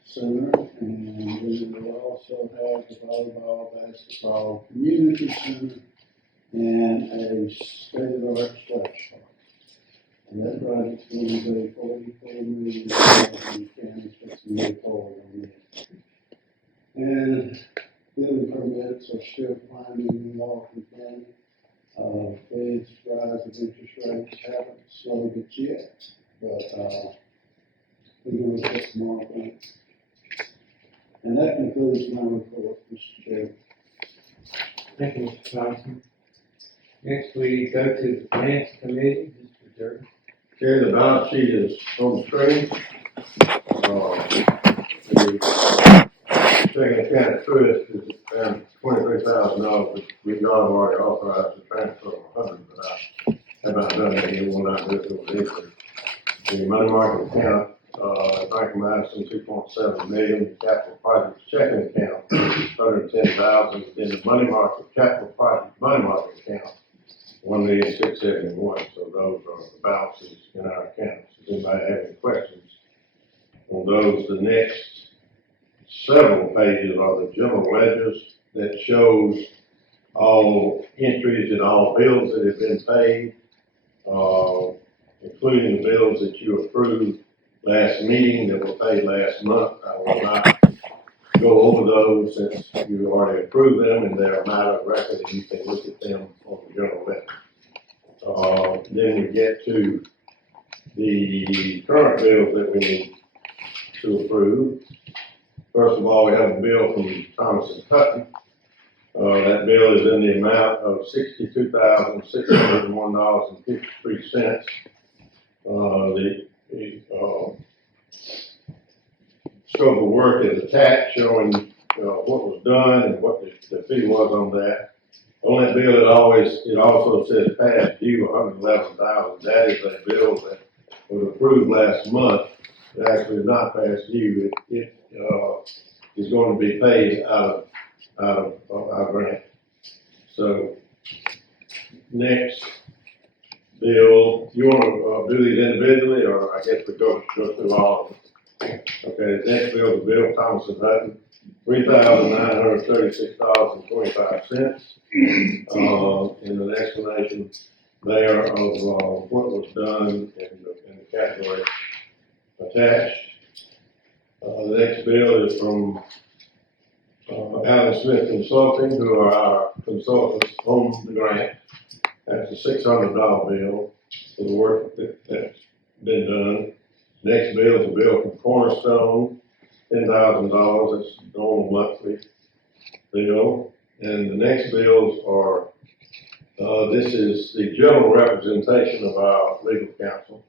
center, and we will also have the volleyball, basketball community center, and a state-of-the-art structure park. And that project's going to be $44 million, and the county's supposed to move forward on it. And building permits are still climbing in Walton County. Fed's rise of interest rates haven't slowed it yet, but we're going to get some more things. And that concludes my report, Mr. Chairman. Thank you, Mr. Thompson. Next, we go to the Finance Committee, Mr. Durden. Okay, the balance sheet is on the screen. Taking account of first is around $23,000, which we've not already authorized the transfer of 100, but I have not done that yet. We'll not do it till April. The money market account, Franklin Madison, 2.7 million, capital projects checking account, 110,000, then the money market, capital project money market account, 1,671,000. So those are the balances in our accounts. Does anybody have any questions on those? The next several pages are the general ledgers that shows all entries and all bills that have been paid, including the bills that you approved last meeting that were paid last month. I will not go over those since you already approved them and they're a matter of record and you can look at them on the general ledger. Then we get to the current bills that we need to approve. First of all, we have a bill from Thomas and Hutton. That bill is in the amount of $62,601.53. The scope of work is attached, showing what was done and what the fee was on that. On that bill, it also says past due $111,000. That is a bill that was approved last month. It actually is not past due. It is going to be paid out of our grant. So next bill, you want to do these individually, or I guess we go through all of them? Okay, the next bill is the bill Thomas and Hutton, $3,936.25. In an explanation there of what was done in the category attached. The next bill is from Allen Smith Consulting, who are our consultants on the grant. That's a $600 bill for the work that's been done. Next bill is a bill from Cornerstone, $10,000. That's the normal monthly bill. And the next bills are, this is the general representation of our legal counsel.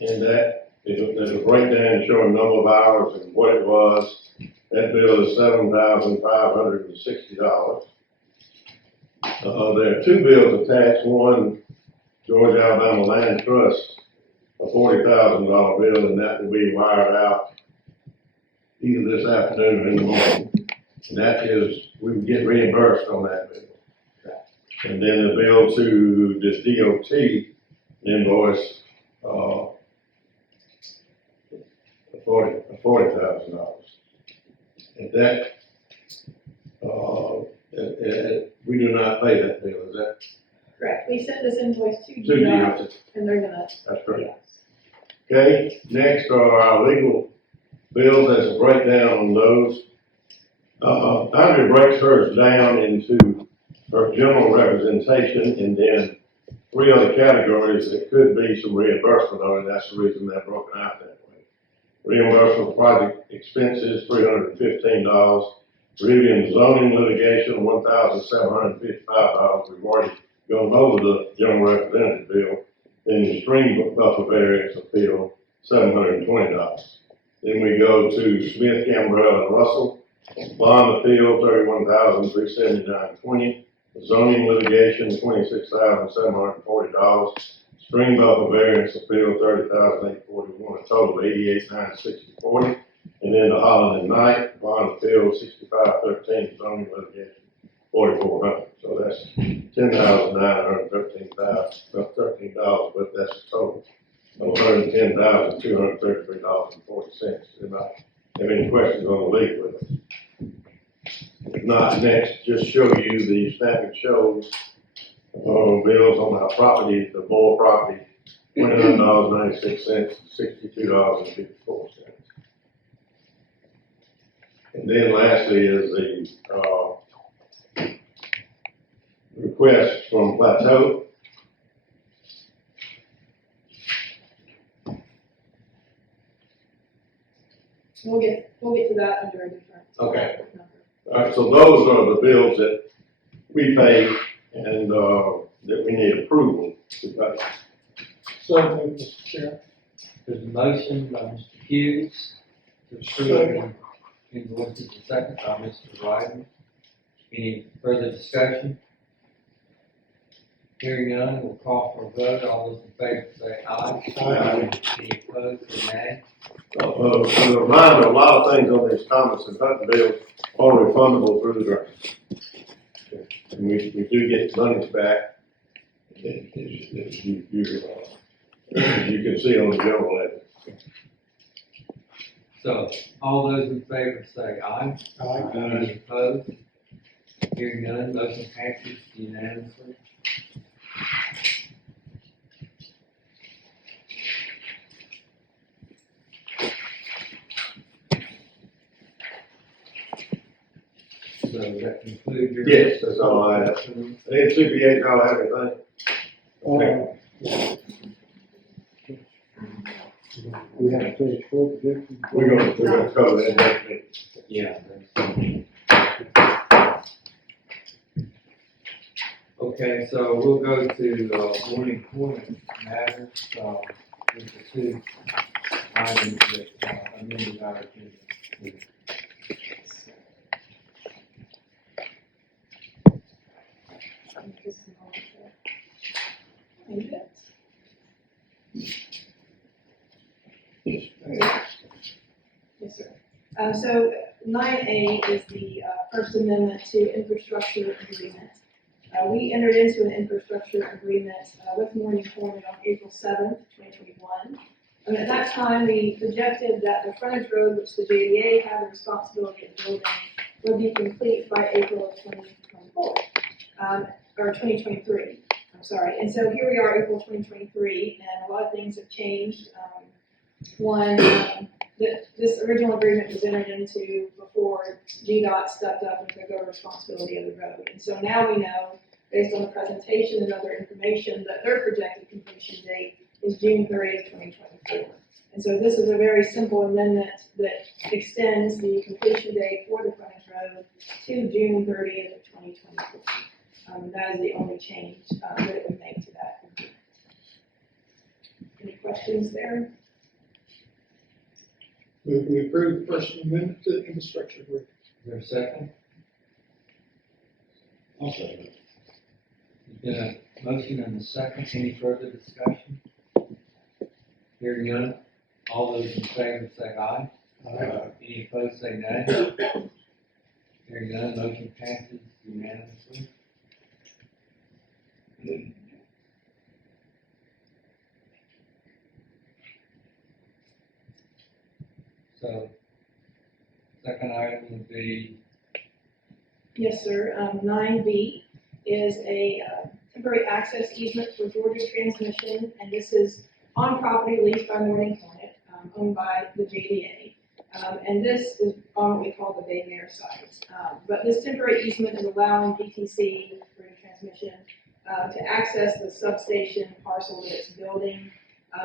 And that there's a breakdown showing number of hours and what it was. That bill is $7,560. There are two bills attached. One, Georgia Alabama Land Trust, a $40,000 bill, and that will be wired out either this afternoon or in the morning. And that is, we can get reimbursed on that bill. And then the bill to this DOT invoice, $40,000. And that, we do not pay that bill, is that? Correct, we sent this invoice to To DOT, DOT. and they're gonna, That's correct. yes. Okay, next are our legal bills as a breakdown on those. Andrea breaks hers down into her general representation and then three other categories that could be some reimbursement on it. That's the reason they're broken out that way. Reimbursement project expenses, $315. Review and zoning litigation, $1,755. We've already gone over the general representative bill. Then the stream buffer variance appeal, $720. Then we go to Smith, Gambrell, and Russell. Bond appeal, $31,379.20. Zoning litigation, $26,740. Stream buffer variance appeal, $30,841. A total of $88,960.40. And then the Holland and Knight bond appeal, $65,13. Zoning litigation, $4,400. So that's $10,913, but that's a total of $110,233.40. Anybody have any questions on the legal with it? If not, next, just show you the stamping shows bills on our property, the Moore property, $29.96, $62.54. And then lastly is the request from Plateau. We'll get to that under a different. Okay. number. All right, so those are the bills that we pay and that we need approval to pay. So, Mr. Chair. There's a motion by Mr. Hughes to approve the invoices, a second by Mr. Ryden. Any further discussion? Hearing none, we'll call for a vote. All those in favor say aye. Aye. Any opposed, say nay. As a reminder, a lot of things on these Thomas and Hutton bills are refundable through the grant. And we do get monies back, as you can see on the general ledger. So, all those in favor say aye. Any opposed? Hearing none, motion passes unanimously. So that concludes your. Yes, that's all I have. Any CPA, y'all have anything? We have to take a short break. We're gonna cover that next meeting. Yeah. Okay, so we'll go to, morning appointment matters, with the two items that, amended our agenda. Yes, sir. So 9A is the First Amendment to Infrastructure Agreement. We entered into an infrastructure agreement with Morning Point on April 7th, 2021. And at that time, we projected that the frontage road, which the JDA had the responsibility of building, would be complete by April of 2024, or 2023. I'm sorry. And so here we are, April 2023, and a lot of things have changed. One, this original agreement was entered into before GDOT stepped up and took over responsibility of the road. And so now we know, based on the presentation and other information, that their projected completion date is June 30th, 2024. And so this is a very simple amendment that extends the completion date for the frontage road to June 30th of 2024. That is the only change that it would make to that agreement. Any questions there? We approve the First Amendment to the infrastructure agreement. Is there a second? I'll second it. There's been a motion and a second. Any further discussion? Hearing none, all those in favor say aye. Any opposed say nay. Hearing none, motion passes unanimously. So, second item would be, Yes, sir. 9B is a temporary access easement for Georgia Transmission, and this is on property leased by Morning Point, owned by the JDA. And this is on what we call the Bay Mare site. But this temporary easement is allowing PTC, Green Transmission, to access the substation parcel that it's building.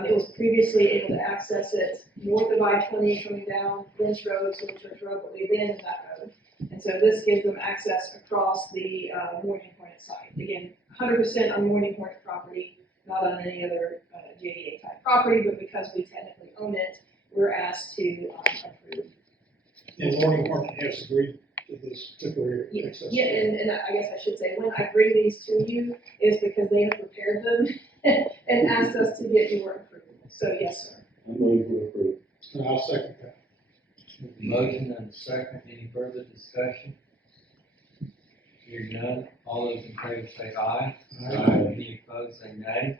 It was previously able to access it north of I-20 coming down Lynch Road, Silver Church Road, but we abandoned that road. And so this gives them access across the Morning Point site. Again, 100% on Morning Point property, not on any other JDA type property, but because we technically own it, we're asked to approve. And Morning Point has agreed to this temporary Yeah, access. yeah, and I guess I should say, when I bring these to you, is because they have prepared them and asked us to get your approval. So, yes, sir. I move to approve. And I'll second that. Motion and a second, any further discussion? Hearing none, all those in favor say aye. Any opposed say nay.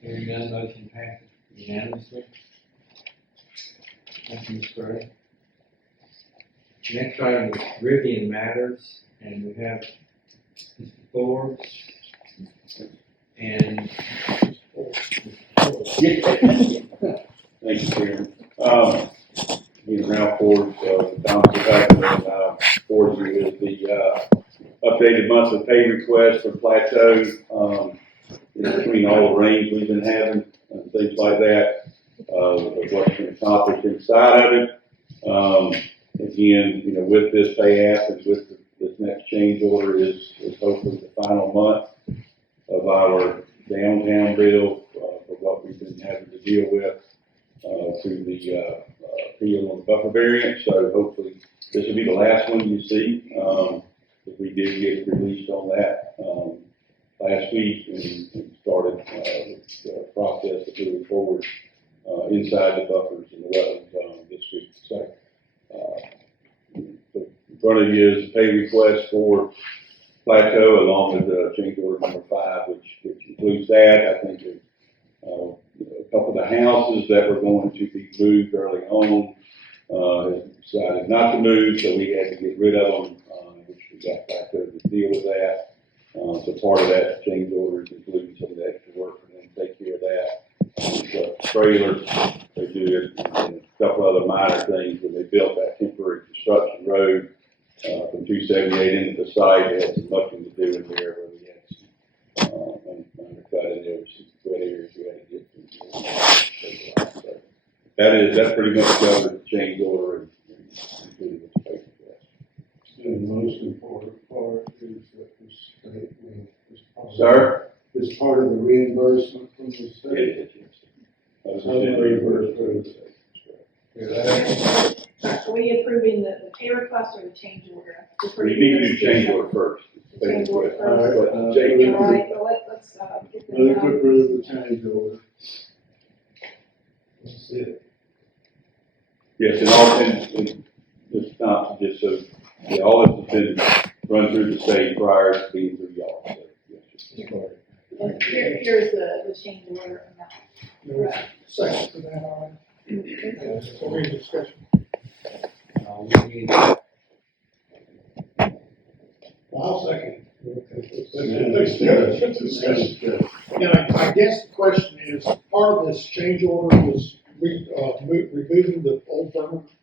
Hearing none, motion passes unanimously. Thank you, Ms. Gray. Next item is Rivian Matters, and we have Mr. Forbes and Thank you, Chairman. Ralph Ford, Donald Tobacco, forward you with the updated monthly pay request for Plateau, between all the rains we've been having and things like that, of what's been accomplished inside of it. Again, with this pay app and with this next change order is hopefully the final month of our downtown bill for what we've been having to deal with through the appeal on the buffer variant. So hopefully this will be the last one you see. If we did get released on that last week and started the process of moving forward inside the buffers and the wetland zone this week. So in front of you is a pay request for Plateau along with change order number 5, which includes that. I think a couple of the houses that were going to be moved early on decided not to move, so we had to get rid of them, which we got Plateau to deal with that. So part of that change order is including some of the extra work for them to take care of that. Trailers, they do it, and a couple other minor things when they built that temporary construction road from 278 into the site. They had some mucking to do in there where we had some undercut in there, some wet areas we had to get through. So that's pretty much covered the change order and including the pay request. And the most important part is that the state will. Sir? Is part of the reimbursement from the state. It is, yes. That was Reimbursement from the state. Are we approving the pay request or the change order? We need to do change order first. The change order first. Change All order. right, well, let's get them Move to down. approve the change order. That's it. Yes, and all, and this not just so, yeah, all this has been run through the state prior to being through y'all. So, yes, And here's the change order amount. There was a second for that, all right? So we discussion. we need I'll second. Let's discussion. And I guess the question is, part of this change order was removing the old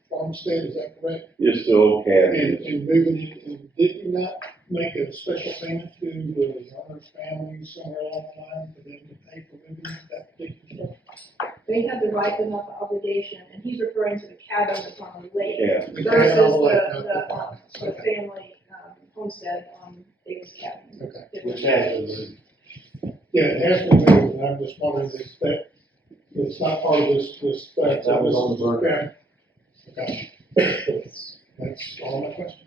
farmstead, is that correct? it's still cabinet. And moving it, and did you not make a special payment to the owner's family somewhere along the line for them to pay for moving that particular stuff? They have the right but not the obligation, and he's referring to the cabin that's on the lake Yeah. The versus cabin on the lake, the okay. family homestead on Davis Cabin. Okay. Which has been moved. Yeah, it has been moved, and I'm just wondering if that, it's not part of this, That was on the burner. Okay. That's all my questions.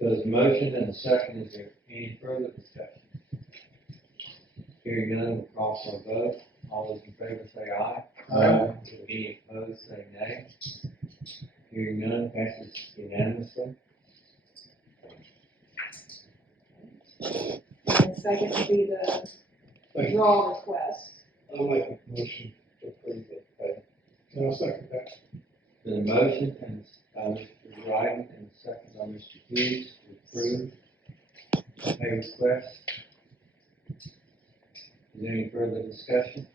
There's a motion and a second. Is there any further discussion? Hearing none, we'll call for a vote. All those in favor say aye. Aye. Any opposed say nay. Hearing none, passes unanimously. And second would be the Thank you. draw request. I'll make a motion to approve it. And I'll second that. There's a motion and Mr. Ryden and a second by Mr. Hughes to approve pay request. Is there any further discussion?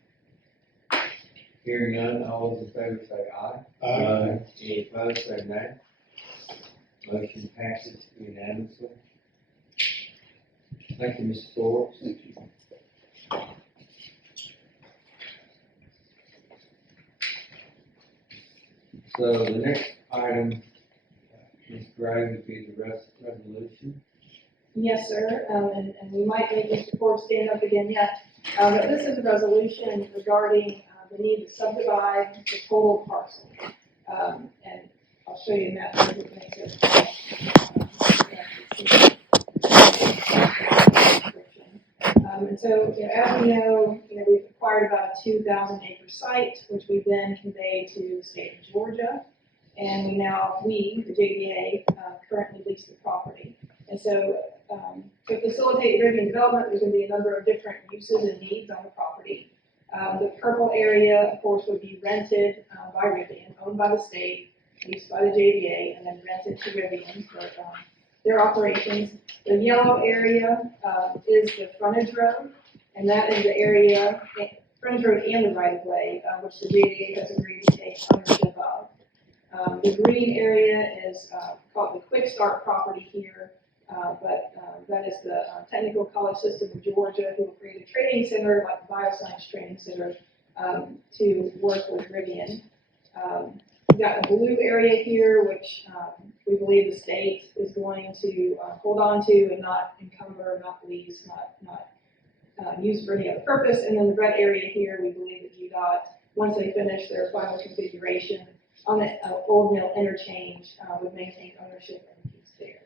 Hearing none, all those in favor say aye. Any opposed, say nay. Motion passes unanimously. Thank you, Mr. Forbes. Thank you. So the next item, Ms. Gray, would be the resolution. Yes, sir, and we might make Mr. Ford stand up again yet. But this is a resolution regarding the need to subdivide the total parcel. And I'll show you a map that makes it. And so, as we know, we've acquired about a 2,000 acre site, which we then conveyed to the state of Georgia. And we, the JDA, currently lease the property. And so, to facilitate Rivian development, there's going to be a number of different uses and needs on the property. The purple area, of course, would be rented by Rivian, owned by the state, leased by the JDA, and then rented to Rivian for their operations. The yellow area is the frontage road, and that is the area, frontage road and the right-of-way, which the JDA has agreed to take ownership of. The green area is called the Quick Start property here. But that is the Technical College System of Georgia, who will create a training center, like the Bioscience Training Center, to work with Rivian. We've got the blue area here, which we believe the state is going to hold on to and not encumber, not lease, not use for any other purpose. And then the red area here, we believe that UDOT, once they finish their final configuration on the Old Mill interchange, would maintain ownership and use there.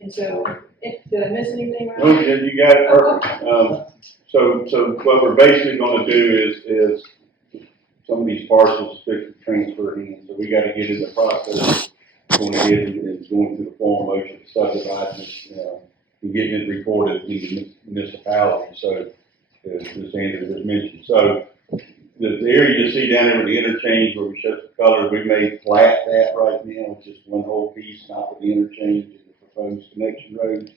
And so, did I miss anything? Right? No, you got it perfect. So what we're basically gonna do is some of these parcels fix the transfer in, so we gotta get in the process, going through the formal motion to subdivide this, and getting it recorded in the municipality, so, as Andrew just mentioned. So, the area you see down there with the interchange where we show the color, we may flat that right now, it's just one whole piece, not with the interchange and the proposed connection road.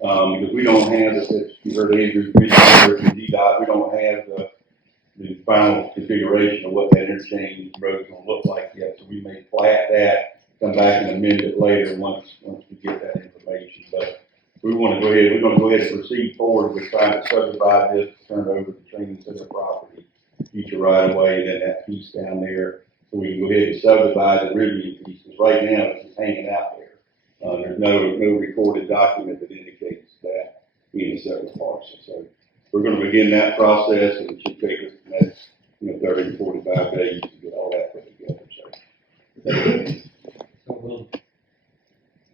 Because we don't have, as you heard Andrew mention, from DDOT, we don't have the final configuration of what that interchange road is gonna look like yet, so we may flat that, come back and amend it later once we get that information. But we're gonna go ahead and proceed forward with trying to subdivide this, turn it over to the training center property, future right of way, and then that piece down there, so we can go ahead and subdivide the Rivian piece, because right now it's just hanging out there. There's no recorded document that indicates that being a separate parcel. So we're gonna begin that process, and it should take us the next, 30 to 45 days to get all that put together,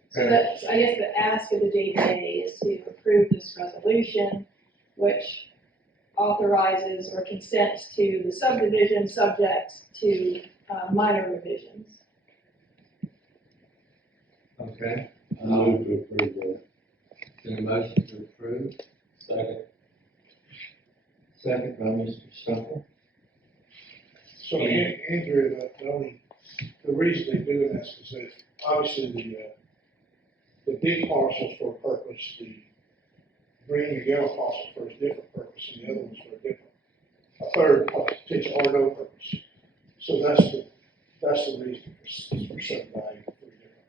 So that's, I guess the ask of the JDA is to approve this resolution, which authorizes or consents to the subdivision subject to minor revisions. Okay. I move to approve that. Is there a motion to approve? Second. Second by Mr. Stumple. So Andrew, the reason they're doing this is that obviously the big parcels for a purpose, the green and yellow parcels for a different purpose, and the other ones for a third potential or no purpose. So that's the reason for subdividing three different.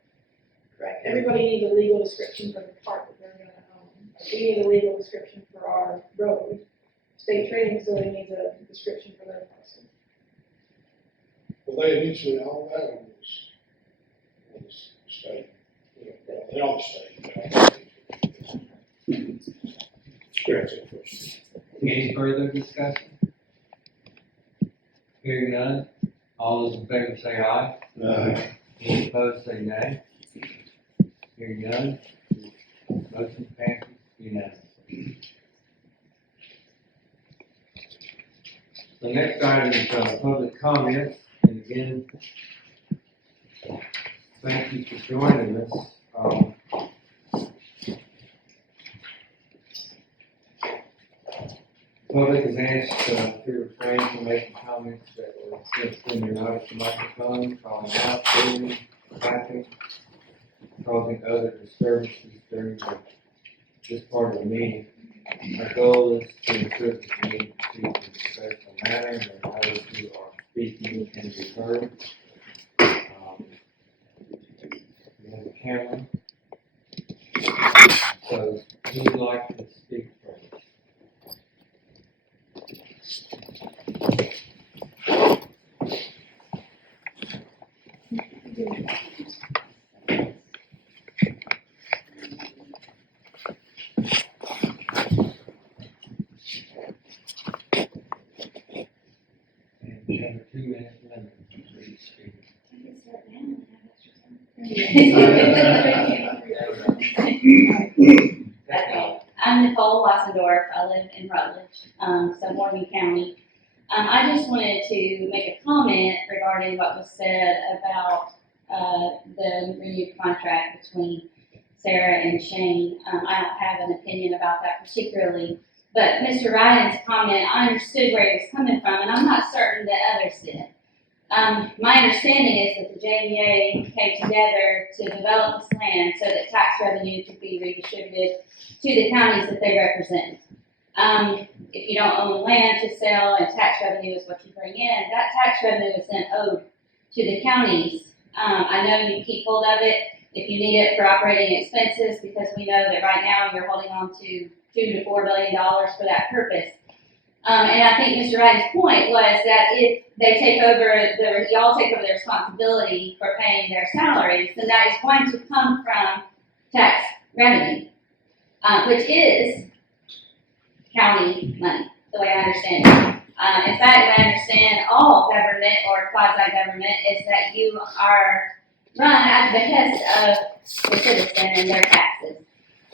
Correct. Everybody needs a legal description for the part that they're gonna own. We need a legal description for our road. State training facility needs a description for their parcel. Will they eventually own that, or was state? They own the state. Scratch it first. Any further discussion? Hearing none, all those in favor say aye. Aye. Any opposed say nay. Hearing none, motion passes unanimously. The next item is public comments, and again, thank you for joining us. Public is asked to refrain from making comments that were expressed when you're not at the microphone, calling out, screaming, clapping, causing other disturbances during this part of the meeting. Our goal is to ensure that the meeting proceeds in a professional manner and that those who are speaking can be heard. We have a camera. So, who would like to speak first? And we have a 2-minute limit for each speaker. Okay, I'm Nicole Wassendorf, I live in Rutledge, so Morgan County. I just wanted to make a comment regarding what was said about, the renewed contract between Sarah and Shane. I don't have an opinion about that particularly, but Mr. Ryan's comment, I understood where he was coming from, and I'm not certain that others did. My understanding is that the JDA came together to develop this land so that tax revenue could be redistributed to the counties that they represent. If you don't own land to sell and tax revenue is what you bring in, that tax revenue is then owed to the counties. I know you keep hold of it if you need it for operating expenses, because we know that right now you're holding on to $2 to $4 billion for that purpose. And I think Mr. Ryan's point was that if they take over y'all take over the responsibility for paying their salaries, then that is going to come from tax revenue, which is county money, the way I understand it. In fact, the way I understand all government or quasi-government is that you are run at the behest of the citizen and their taxes.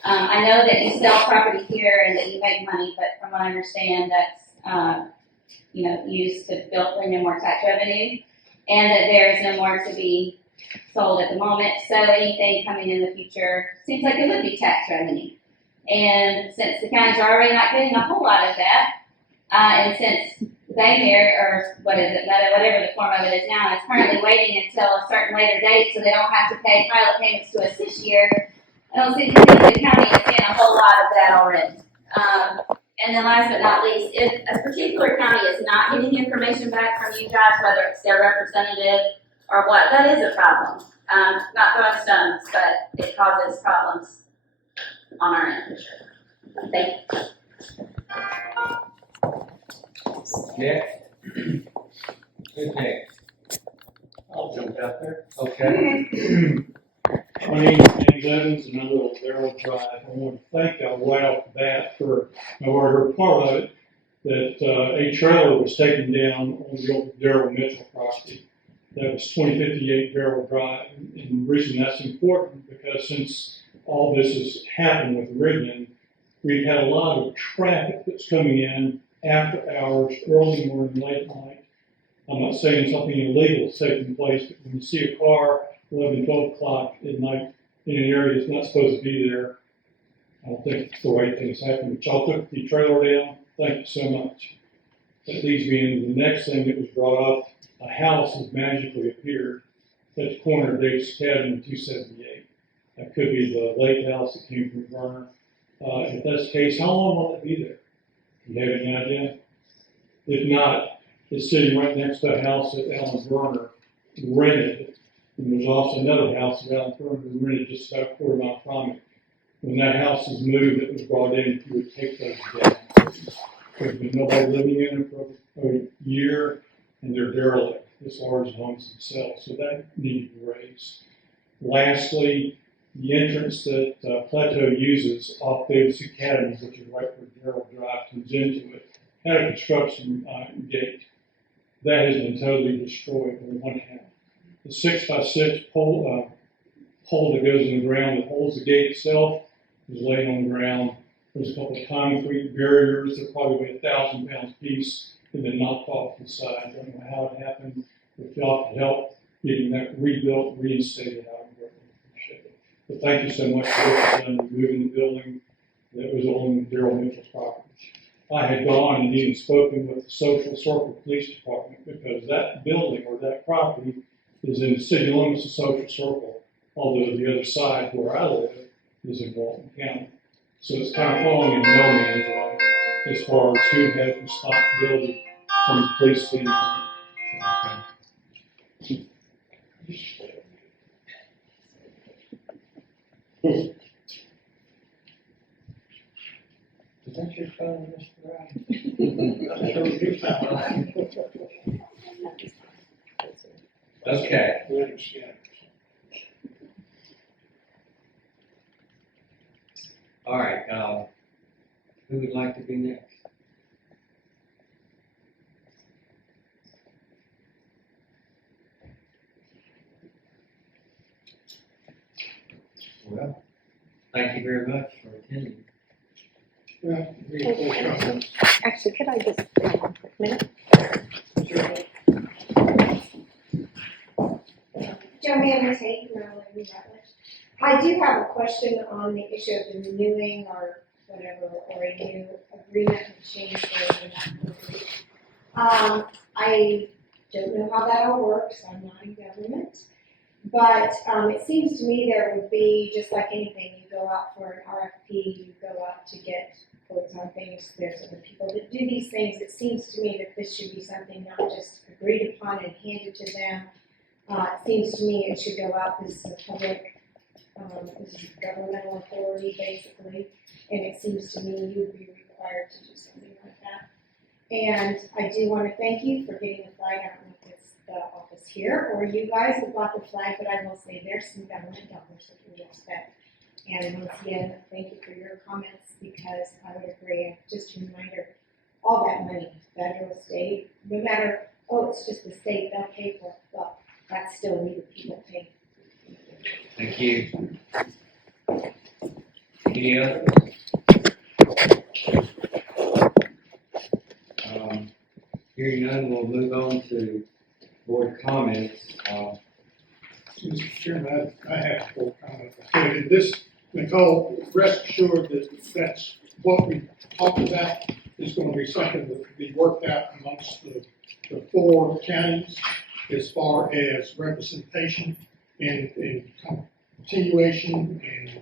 I know that you sell property here and that you make money, but from what I understand, that's used to bring in more tax revenue, and that there's no more to be sold at the moment. So anything coming in the future seems like it would be tax revenue. And since the counties are already not getting a whole lot of that, and since Baymeyer, or what is it, Meta, whatever the form of it is now, is currently waiting until a certain later date so they don't have to pay pilot payments to us this year, I don't think the county is seeing a whole lot of that already. And then last but not least, if a particular county is not getting information back from you guys, whether it's their representative or what, that is a problem. Not throwing stones, but it causes problems on our end for sure. Thank you. Next. Who's next? I'll jump out there. Okay. My name is James Evans, and I live on Darrell Drive. I want to thank y'all right off the bat for, I heard part of it, that a trailer was taken down on the old Darrell Mitchell property. That was 2058 Darrell Drive. And the reason that's important, because since all this has happened with Rivian, we've had a lot of traffic that's coming in after hours, early morning, late night. I'm not saying something illegal is taking place, but when you see a car 11, 12 o'clock at night in an area that's not supposed to be there, I don't think it's the right thing that's happening. But y'all took the trailer down. Thank you so much. That leads me into the next thing that was brought up. A house has magically appeared at the corner of Davis Academy and 278. That could be the lake house that came from Verner. If that's the case, how long will it be there? Do you have any idea? If not, it's sitting right next to a house that Alan Verner rented. And there's also another house that Alan Verner rented just about a quarter mile from it. When that house is moved, it was brought in, he would take those down. There's been nobody living in it for a year, and they're derelict as far as homes themselves. So that needed to be raised. Lastly, the entrance that Plateau uses off Davis Academy, which is right where Darrell Drive comes into it, had a construction gate. That has been totally destroyed on one hand. The 6x6 pole that goes in the ground that holds the gate itself is laying on the ground. There's a couple of concrete barriers that probably weigh 1,000 pounds apiece that have been knocked off the side. I don't know how it happened. If y'all could help getting that rebuilt, reinstated, I would really appreciate it. But thank you so much for what you've done removing the building that was on Darrell Mitchell's property. I had gone and even spoken with the Social Circle Police Department because that building or that property is in the city limits of Social Circle, although the other side where I live is in Walton County. So it's kind of falling in no man's land as far as who has responsibility from the police standpoint. Is that your phone, Mr. Ryan? Okay. All right, who would like to be next? Well, thank you very much for attending. Actually, could I just, a quick minute? Joanne Tate, Maryland, Rutledge. I do have a question on the issue of the renewing or whatever, or a new agreement with change for I don't know how that all works, I'm not in government. But it seems to me there would be, just like anything, you go out for an RFP, you go out to get quotes on things, there's other people that do these things. It seems to me that this should be something not just agreed upon and handed to them. It seems to me it should go out, this is a public, this is a governmental authority basically, and it seems to me you would be required to do something like that. And I do want to thank you for getting the flag. I don't know if it's the office here or you guys that bought the flag, but I will say there's some government dollars that we expect. And once again, thank you for your comments, because I would agree, just a reminder, all that money, federal, state, no matter, oh, it's just the state, they'll pay for it, well, that's still we the people pay. Thank you. Any others? Hearing none, we'll move on to board comments. Mr. Chairman, I have full comment. Okay, this, Nicole, rest assured that that's what we talked about is going to be something that will be worked out amongst the four counties as far as representation and continuation, and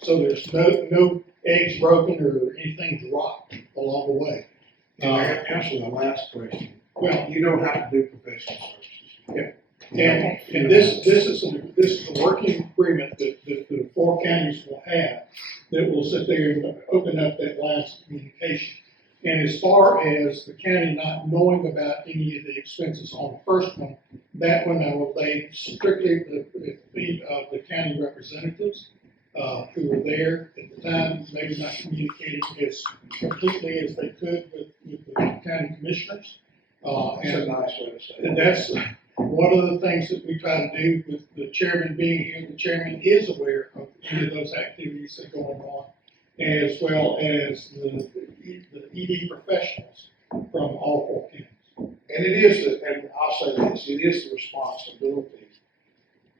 so there's no eggs broken or anything dropped along the way. Answer the last question. Well, You don't have to do professional services. And this is a working agreement that the four counties will have that will sit there and open up that lines of communication. And as far as the county not knowing about any of the expenses on the first one, that one I will lay strictly at the feet of the county representatives who were there at the time, maybe not communicating as completely as they could with the county commissioners. That's a nice way to say it. And that's one of the things that we try to do with the chairman being here. The chairman is aware of any of those activities that are going on, as well as the ED professionals from all four counties. And it is, and I'll say this, it is the responsibility,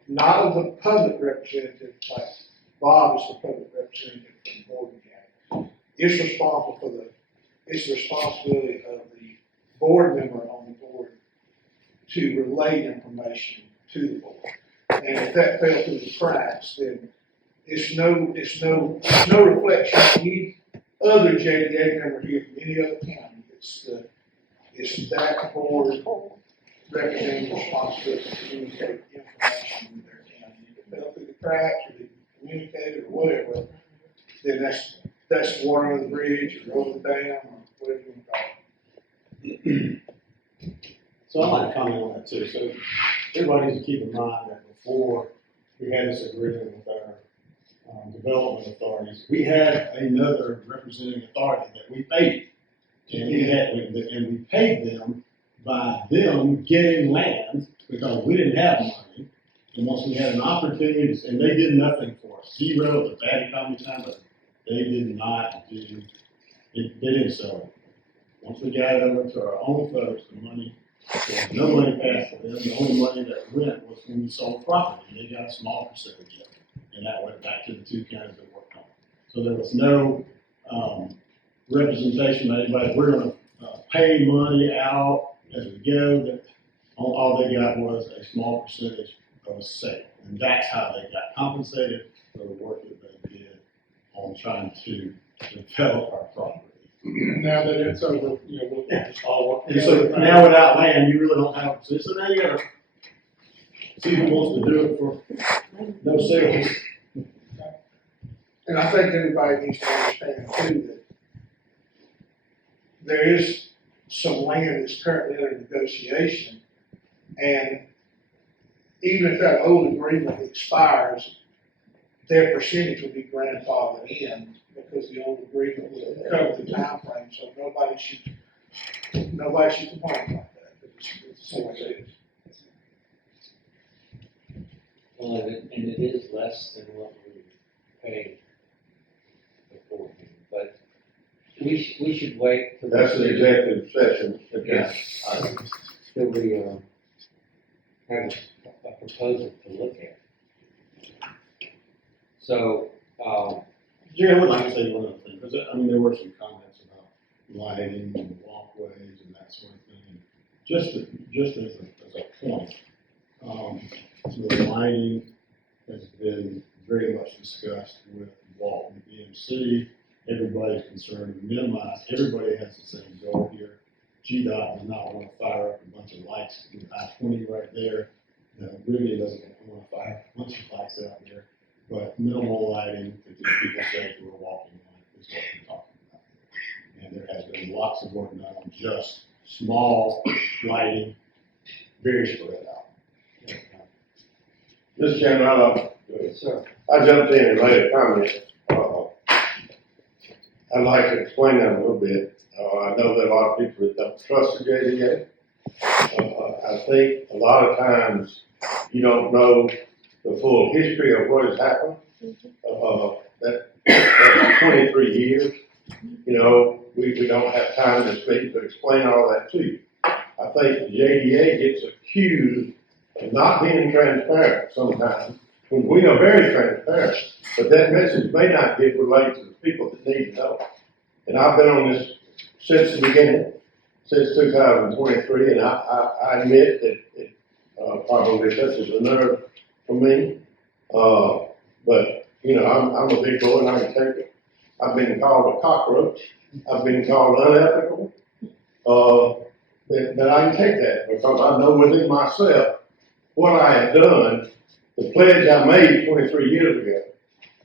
not of the public representative, like Bob is the public representative from Morgan County. It's responsible for it's the responsibility of the board member on the board to relay information to the board. And if that fell through the cracks, then it's no reflection on any other JDA member here from any other county. It's that board representing responsibility to communicate information with their county. If it fell through the cracks or they communicated or whatever, then that's water under the bridge or over the dam or whatever you want to call it. So I'd like to comment on that too. So everybody needs to keep in mind that before we had this agreement with our development authorities, we had another representing authority that we paid. And we paid them by them getting land because we didn't have money. And once we had an opportunity, and they did nothing for us. Zero at the bad economy time, but they did not do, they didn't sell it. Once we got it over to our own folks, the money, there was no money passed to them. The only money that went was when we sold property. And they got a small percentage of it. And that went back to the two counties that worked on it. So there was no representation by anybody. We're going to pay money out as we go. That all they got was a small percentage of a sale. And that's how they got compensated for the work that they did on trying to develop our property. And now that it's over, we'll just all work And so together. now without land, you really don't have, so now you gotta see who wants to do it for no sales. And I think everybody needs to understand too that there is some land that's currently under negotiation. And even if that old agreement expires, their percentage will be grandfathered in because the old agreement will cover the timeframe, so nobody should complain about that. It's the way it is. Well, and it is less than what we paid before, but we should wait for. That's an executive session. Yeah. Till we, have a proposal to look at. So, Jerry, I would like to say one other thing, because there were some comments about lighting and walkways and that sort of thing. And just as a point, the lighting has been very much discussed with Walton EMC. Everybody's concerned to minimize, everybody has the same goal here. GDOT does not want to fire up a bunch of lights with I-20 right there. Really doesn't want to fire a bunch of lights out there. But minimal lighting to keep people safe who are walking on it is what we're talking about. And there has been lots of work done on just small lighting, very spread out. Mr. Chairman, sir. I jumped in and made a comment. I'd like to explain that a little bit. I know that a lot of people that don't trust the JDA. I think a lot of times you don't know the full history of what has happened. That's 23 years. We don't have time to speak to explain all that to you. I think the JDA gets accused of not being transparent sometimes, when we are very transparent, but that message may not get relayed to the people that need to know. And I've been on this since the beginning, since 2023, and I admit that it probably touches a nerve for me. But, I'm a big boy and I can take it. I've been called a cockroach. I've been called unethical. But I can take that because I know within myself what I have done, the pledge I made 23 years ago.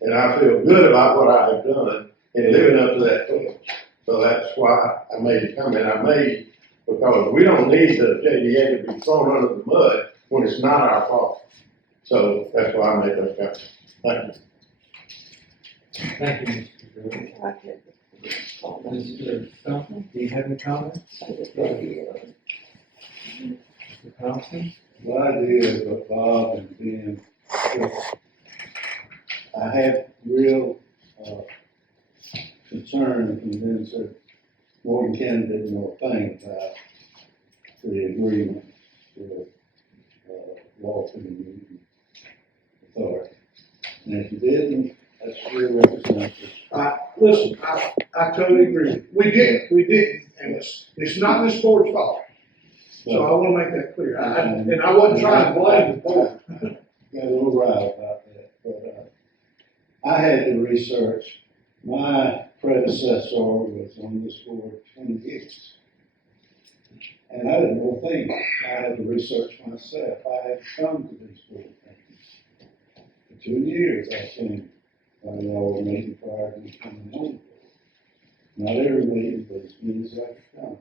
And I feel good about what I have done in living up to that pledge. So that's why I made the comment I made, because we don't need the JDA to be thrown under the mud when it's not our fault. So that's why I made those comments. Thank you. Thank you, Mr. George. Mr. Stumpf, do you have any comments? Mr. Thompson? My idea is what Bob and Ben, I have real concern and convinced that Morgan County didn't know a thing about the agreement with Walton and Authority. And if you didn't, that's your representative. Listen, I totally agree. We didn't, and it's not this board's fault. So I want to make that clear. And I wasn't trying to blame the board. Got a little riled about that, but I had to research. My predecessor was on this board 20 years. And I didn't know a thing. I had to research myself. I had to come to these board meetings. For 2 years I came by y'all were meeting prior to me coming on. Not every meeting, but as many as I could come.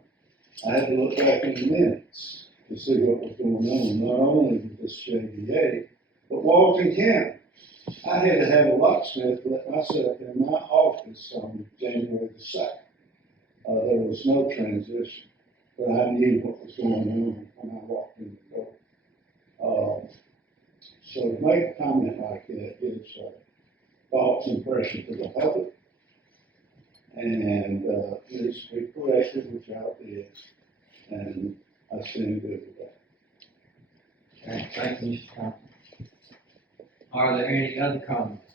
I had to look back in the minutes to see what was going on, not only with this JDA, but Walton County. I had to have a locksmith let myself in my office on January the 2nd. There was no transition, but I knew what was going on when I walked in the door. So to make a comment like that gives a false impression to the public. And please be corrected, which I did, and I stand good with that. Okay, thank you, Mr. Thompson. Are there any other comments?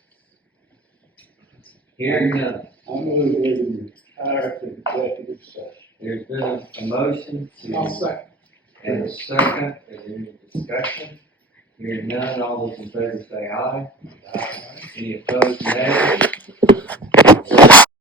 Hearing none. I move we retire to executive session. There's been a motion I'll to, second. and a second, is there any discussion? Hearing none, all those in favor say aye. Any opposed, nay.